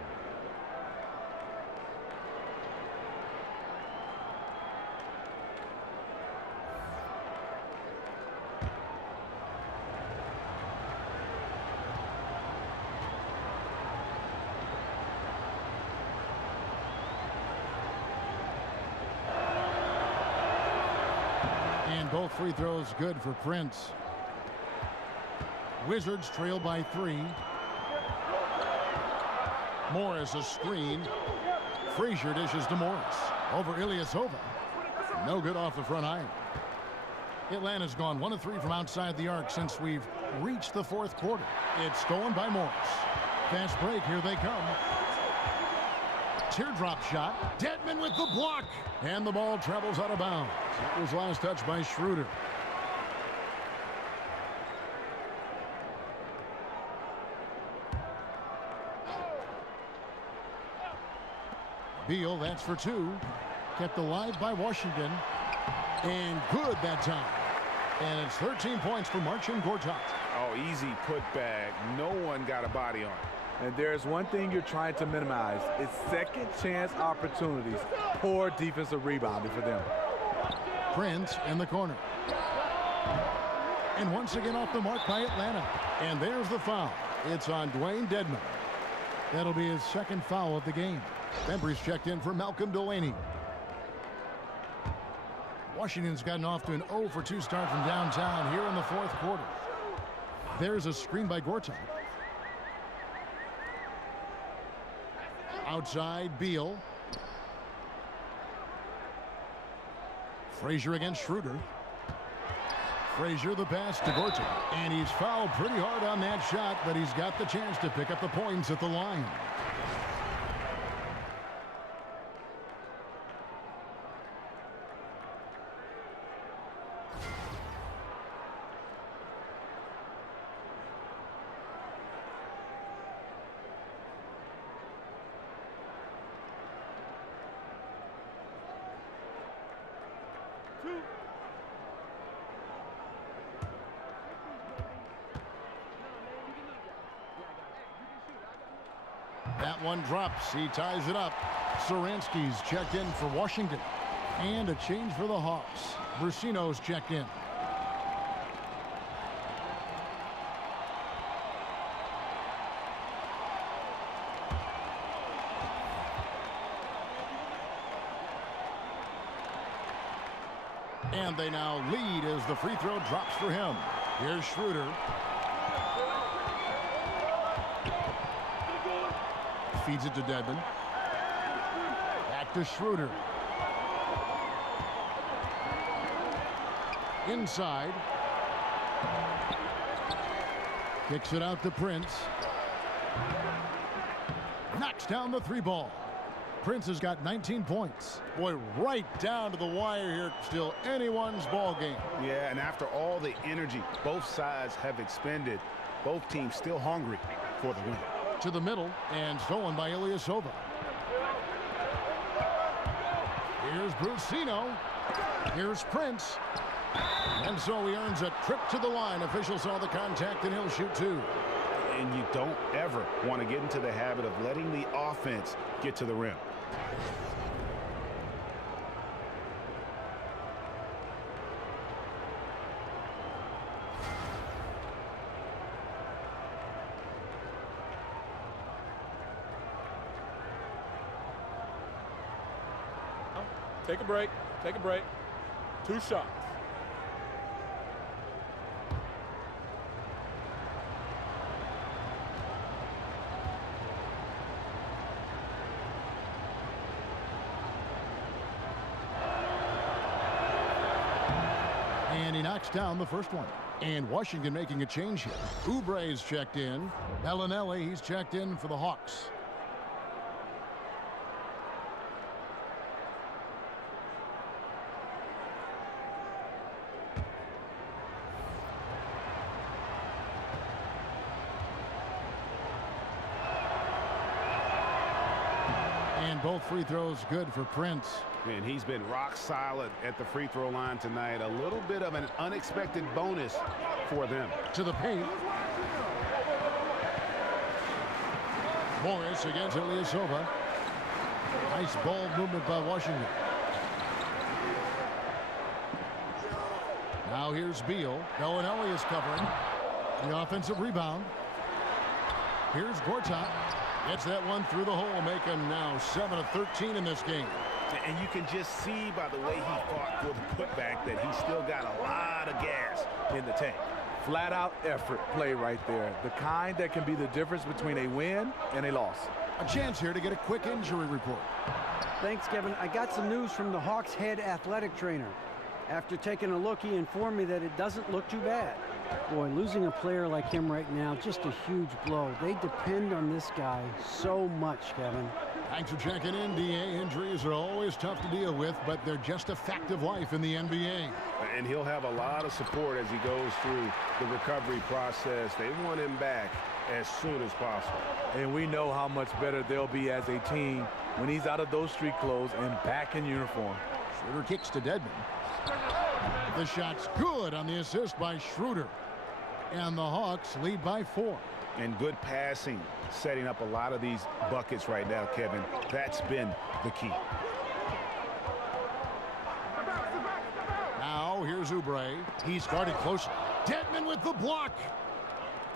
And both free throws good for Prince. Wizards trail by 3. Morris a screen. Frazier dishes to Morris. Over Ilyasova. No good off the front iron. Atlanta's gone 1 of 3 from outside the arc since we've reached the fourth quarter. It's stolen by Morris. Fast break, here they come. Teardrop shot. Dedmon with the block. And the ball travels out of bounds. It was last touched by Schroeder. Beal, that's for 2. Kept alive by Washington. And good that time. And it's 13 points for Marcin Gortat. Oh, easy putback. No one got a body on it. And there's one thing you're trying to minimize. It's second chance opportunities. Poor defensive rebounding for them. Prince in the corner. And once again off the mark by Atlanta. And there's the foul. It's on Dwayne Dedmon. That'll be his second foul of the game. Bembry's checked in for Malcolm Delaney. Washington's gotten off to an 0 for 2 start from downtown here in the fourth quarter. There's a screen by Gortat. Outside, Beal. Frazier against Schroeder. Frazier the pass to Gortat. And he's fouled pretty hard on that shot, but he's got the chance to pick up the points at the line. That one drops. He ties it up. Saransky's checked in for Washington. And a change for the Hawks. Brusino's checked in. And they now lead as the free throw drops for him. Here's Schroeder. Feeds it to Dedmon. Back to Schroeder. Inside. Kicks it out to Prince. Knocks down the three ball. Prince has got 19 points. Boy, right down to the wire here. Still anyone's ball game. Yeah, and after all the energy both sides have expended, both teams still hungry for the win. To the middle and stolen by Ilyasova. Here's Brusino. Here's Prince. And so he earns a trip to the line. Officials saw the contact and he'll shoot two. And you don't ever want to get into the habit of letting the offense get to the rim. Take a break. Take a break. 2 shots. And he knocks down the first one. And Washington making a change here. Oubre's checked in. Bellinelli, he's checked in for the Hawks. And both free throws good for Prince. And he's been rock solid at the free throw line tonight. A little bit of an unexpected bonus for them. To the paint. Morris against Ilyasova. Nice ball movement by Washington. Now here's Beal. Bellinelli is covering. The offensive rebound. Here's Gortat. Gets that one through the hole, making now 7 of 13 in this game. And you can just see by the way he fought for the putback that he's still got a lot of gas in the tank. Flat out effort play right there. The kind that can be the difference between a win and a loss. A chance here to get a quick injury report. Thanks, Kevin. I got some news from the Hawks head athletic trainer. After taking a look, he informed me that it doesn't look too bad. Boy, losing a player like him right now, just a huge blow. They depend on this guy so much, Kevin. Thanks for checking in, DA. Injuries are always tough to deal with, but they're just a fact of life in the NBA. And he'll have a lot of support as he goes through the recovery process. They want him back as soon as possible. And we know how much better they'll be as a team when he's out of those street clothes and back in uniform. Schroeder kicks to Dedmon. The shot's good on the assist by Schroeder. And the Hawks lead by 4. And good passing, setting up a lot of these buckets right now, Kevin. That's been the key. Now here's Oubre. He's guarded closely. Dedmon with the block.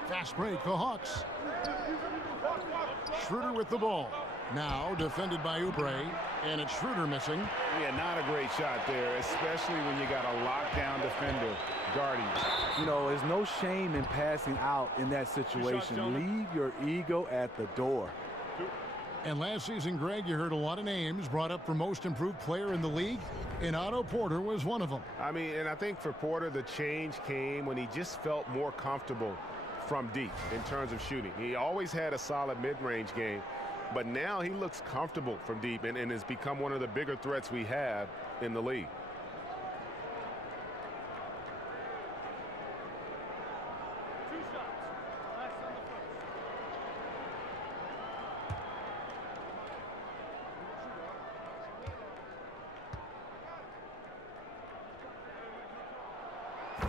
Fast break, the Hawks. Schroeder with the ball. Now defended by Oubre, and it's Schroeder missing. Yeah, not a great shot there, especially when you got a lockdown defender guarding you. You know, there's no shame in passing out in that situation. Leave your ego at the door. And last season, Greg, you heard a lot of names brought up for most improved player in the league, and Otto Porter was one of them. I mean, and I think for Porter, the change came when he just felt more comfortable from deep in terms of shooting. He always had a solid mid-range game, but now he looks comfortable from deep and has become one of the bigger threats we have in the league.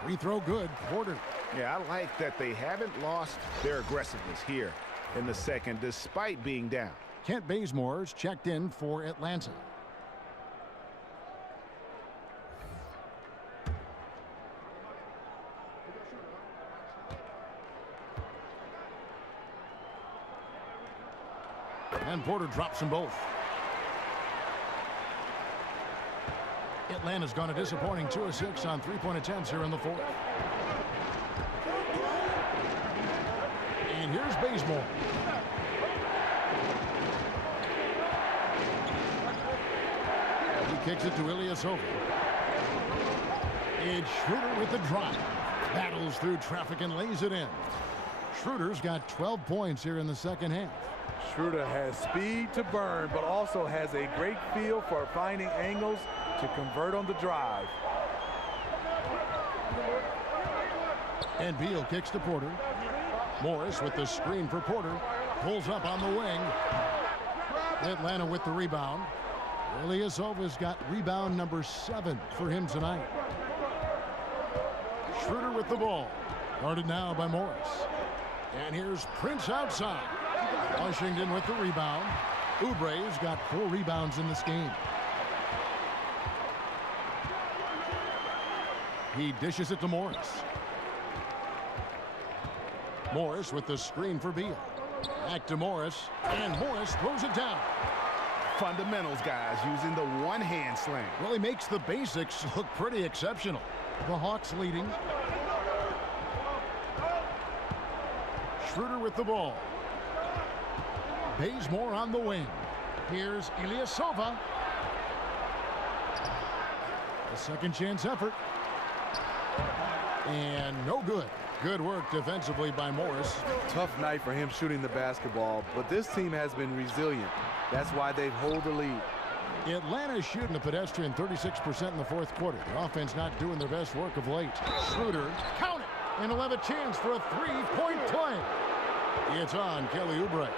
Free throw good, Porter. Yeah, I like that they haven't lost their aggressiveness here in the second despite being down. Kent Bazemore's checked in for Atlanta. And Porter drops them both. Atlanta's gone a disappointing 2 of 6 on three-point attempts here in the fourth. And here's Bazemore. He kicks it to Ilyasova. It's Schroeder with the drive. Battles through traffic and lays it in. Schroeder's got 12 points here in the second half. Schroeder has speed to burn, but also has a great feel for finding angles to convert on the drive. And Beal kicks to Porter. Morris with the screen for Porter. Pulls up on the wing. Atlanta with the rebound. Ilyasova's got rebound number 7 for him tonight. Schroeder with the ball. Guarded now by Morris. And here's Prince outside. Washington with the rebound. Oubre's got 4 rebounds in this game. He dishes it to Morris. Morris with the screen for Beal. Back to Morris, and Morris throws it down. Fundamentals, guys, using the one-hand slam. Well, he makes the basics look pretty exceptional. The Hawks leading. Schroeder with the ball. Bazemore on the wing. Here's Ilyasova. A second chance effort. And no good. Good work defensively by Morris. Tough night for him shooting the basketball, but this team has been resilient. That's why they've held the lead. Atlanta's shooting a pedestrian 36% in the fourth quarter. The offense not doing their best work of late. Schroeder, count it, and he'll have a chance for a three-point play. It's on Kelly Oubre.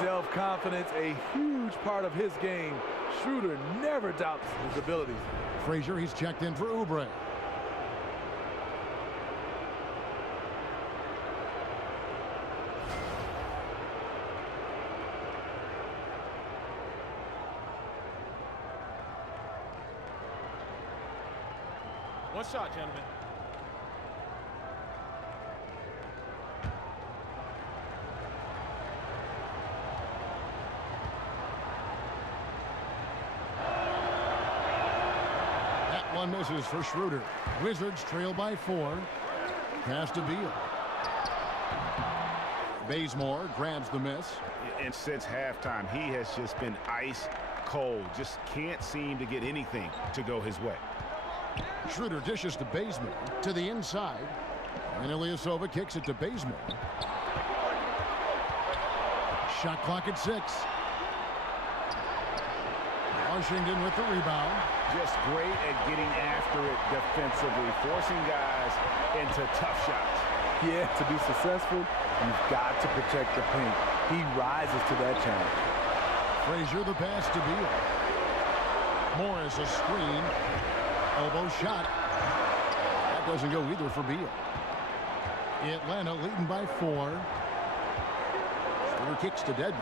Self-confidence, a huge part of his game. Schroeder never doubts his abilities. Frazier, he's checked in for Oubre. One shot, gentlemen. That one misses for Schroeder. Wizards trail by 4. Pass to Beal. Bazemore grabs the miss. And since halftime, he has just been ice cold. Just can't seem to get anything to go his way. Schroeder dishes to Bazemore to the inside. And Ilyasova kicks it to Bazemore. Shot clock at 6. Washington with the rebound. Just great at getting after it defensively, forcing guys into tough shots. Yeah, to be successful, you've got to protect the paint. He rises to that challenge. Frazier the pass to Beal. Morris a screen. Elbow shot. That doesn't go either for Beal. Atlanta leading by 4. Schroeder kicks to Dedmon.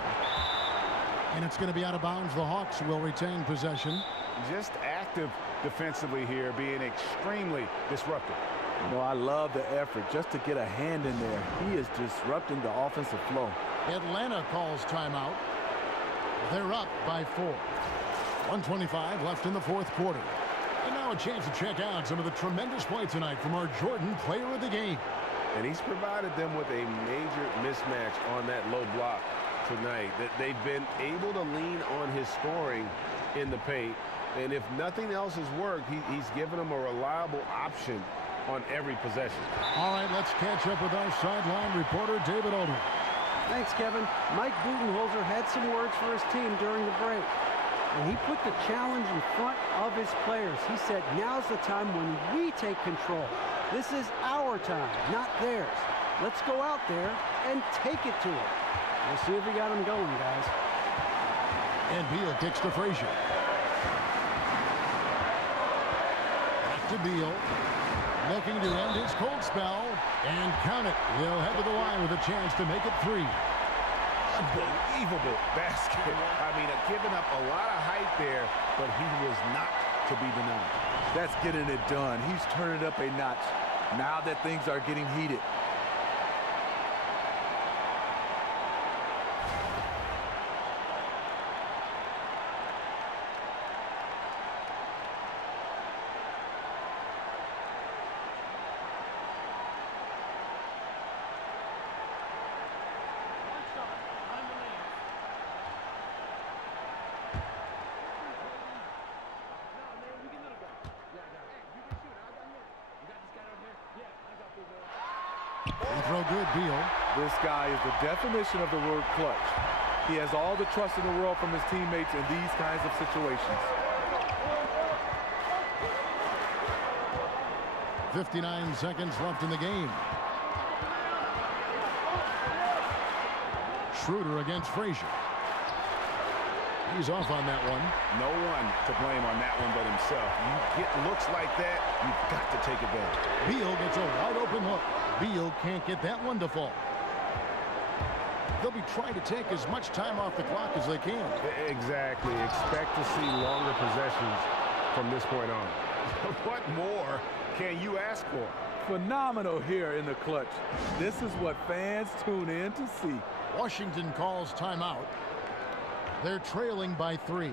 And it's going to be out of bounds. The Hawks will retain possession. Just active defensively here, being extremely disruptive. You know, I love the effort just to get a hand in there. He is disrupting the offensive flow. Atlanta calls timeout. They're up by 4. 1:25 left in the fourth quarter. And now a chance to check out some of the tremendous play tonight from our Jordan player of the game. And he's provided them with a major mismatch on that low block tonight. That they've been able to lean on his scoring in the paint. And if nothing else has worked, he's given them a reliable option on every possession. All right, let's catch up with our sideline reporter, David Aldridge. Thanks, Kevin. Mike Budenholzer had some words for his team during the break. And he put the challenge in front of his players. He said, now's the time when we take control. This is our time, not theirs. Let's go out there and take it to them. We'll see if we got them going, guys. And Beal kicks to Frazier. Back to Beal. Looking to end his cold spell. And count it. He'll head to the line with a chance to make it 3. Unbelievable basket. I mean, giving up a lot of height there, but he was not to be denied. That's getting it done. He's turning it up a notch now that things are getting heated. Throw good, Beal. This guy is the definition of the word clutch. He has all the trust in the world from his teammates in these kinds of situations. 59 seconds left in the game. Schroeder against Frazier. He's off on that one. No one to blame on that one but himself. You get looks like that, you've got to take advantage. Beal gets a wide open hook. Beal can't get that one to fall. They'll be trying to take as much time off the clock as they can. Exactly. Expect to see longer possessions from this point on. What more can you ask for? Phenomenal here in the clutch. This is what fans tune in to see. Washington calls timeout. They're trailing by 3.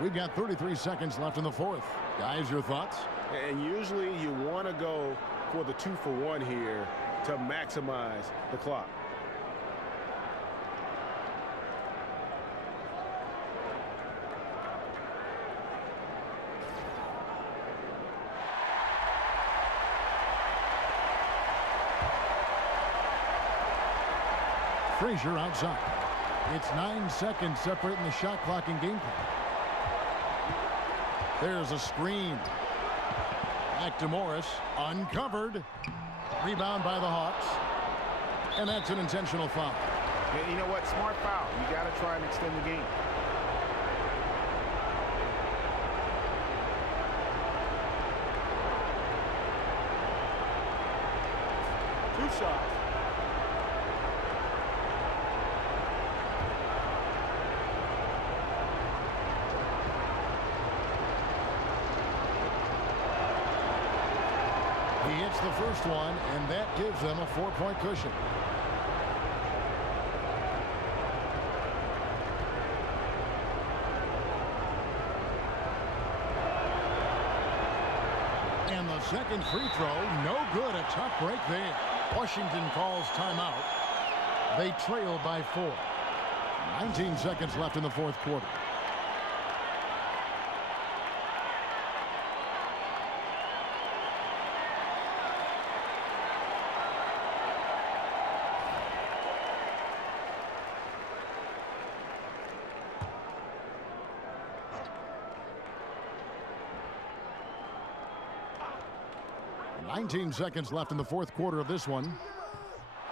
We've got 33 seconds left in the fourth. Guys, your thoughts? And usually you want to go for the 2-for-1 here to maximize the clock. Frazier outside. It's 9 seconds separating the shot clock and game clock. There's a screen. Back to Morris. Uncovered. Rebound by the Hawks. And that's an intentional foul. And you know what? Smart foul. You got to try and extend the game. Two shots. He hits the first one, and that gives them a 4-point cushion. And the second free throw, no good. A tough break there. Washington calls timeout. They trail by 4. 19 seconds left in the fourth quarter. Nineteen seconds left in the fourth quarter of this one.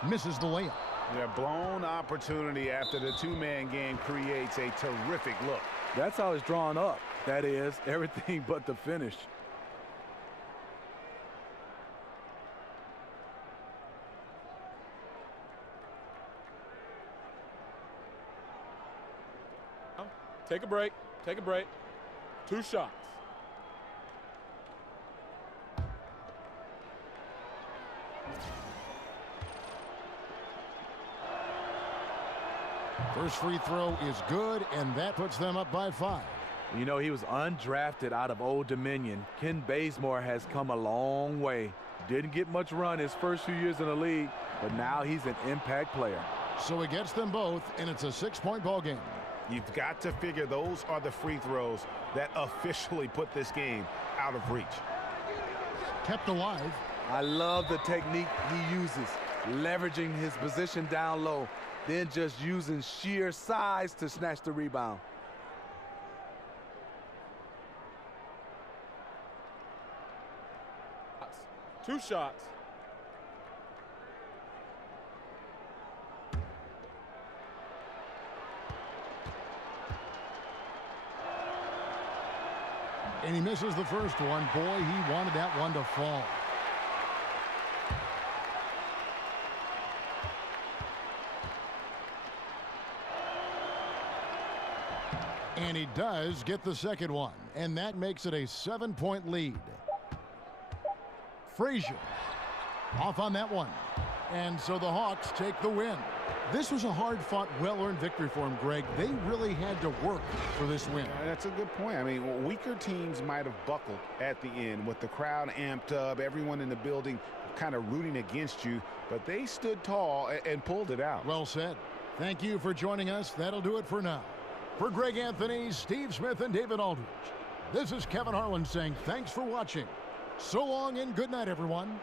Misses the layup. Yeah, blown opportunity after the two-man game creates a terrific look. That's how it's drawn up. That is, everything but the finish. Take a break. Take a break. 2 shots. First free throw is good, and that puts them up by 5. You know, he was undrafted out of Old Dominion. Ken Bazemore has come a long way. Didn't get much run his first few years in the league, but now he's an impact player. So he gets them both, and it's a 6-point ball game. You've got to figure those are the free throws that officially put this game out of reach. Kept alive. I love the technique he uses, leveraging his position down low, then just using sheer size to snatch the rebound. Two shots. And he misses the first one. Boy, he wanted that one to fall. And he does get the second one, and that makes it a 7-point lead. Frazier off on that one. And so the Hawks take the win. This was a hard-fought, well-earned victory for him, Greg. They really had to work for this win. That's a good point. I mean, weaker teams might have buckled at the end with the crowd amped up, everyone in the building kind of rooting against you, but they stood tall and pulled it out. Well said. Thank you for joining us. That'll do it for now. For Greg Anthony, Steve Smith, and David Aldridge, this is Kevin Harlan saying thanks for watching. So long and good night, everyone.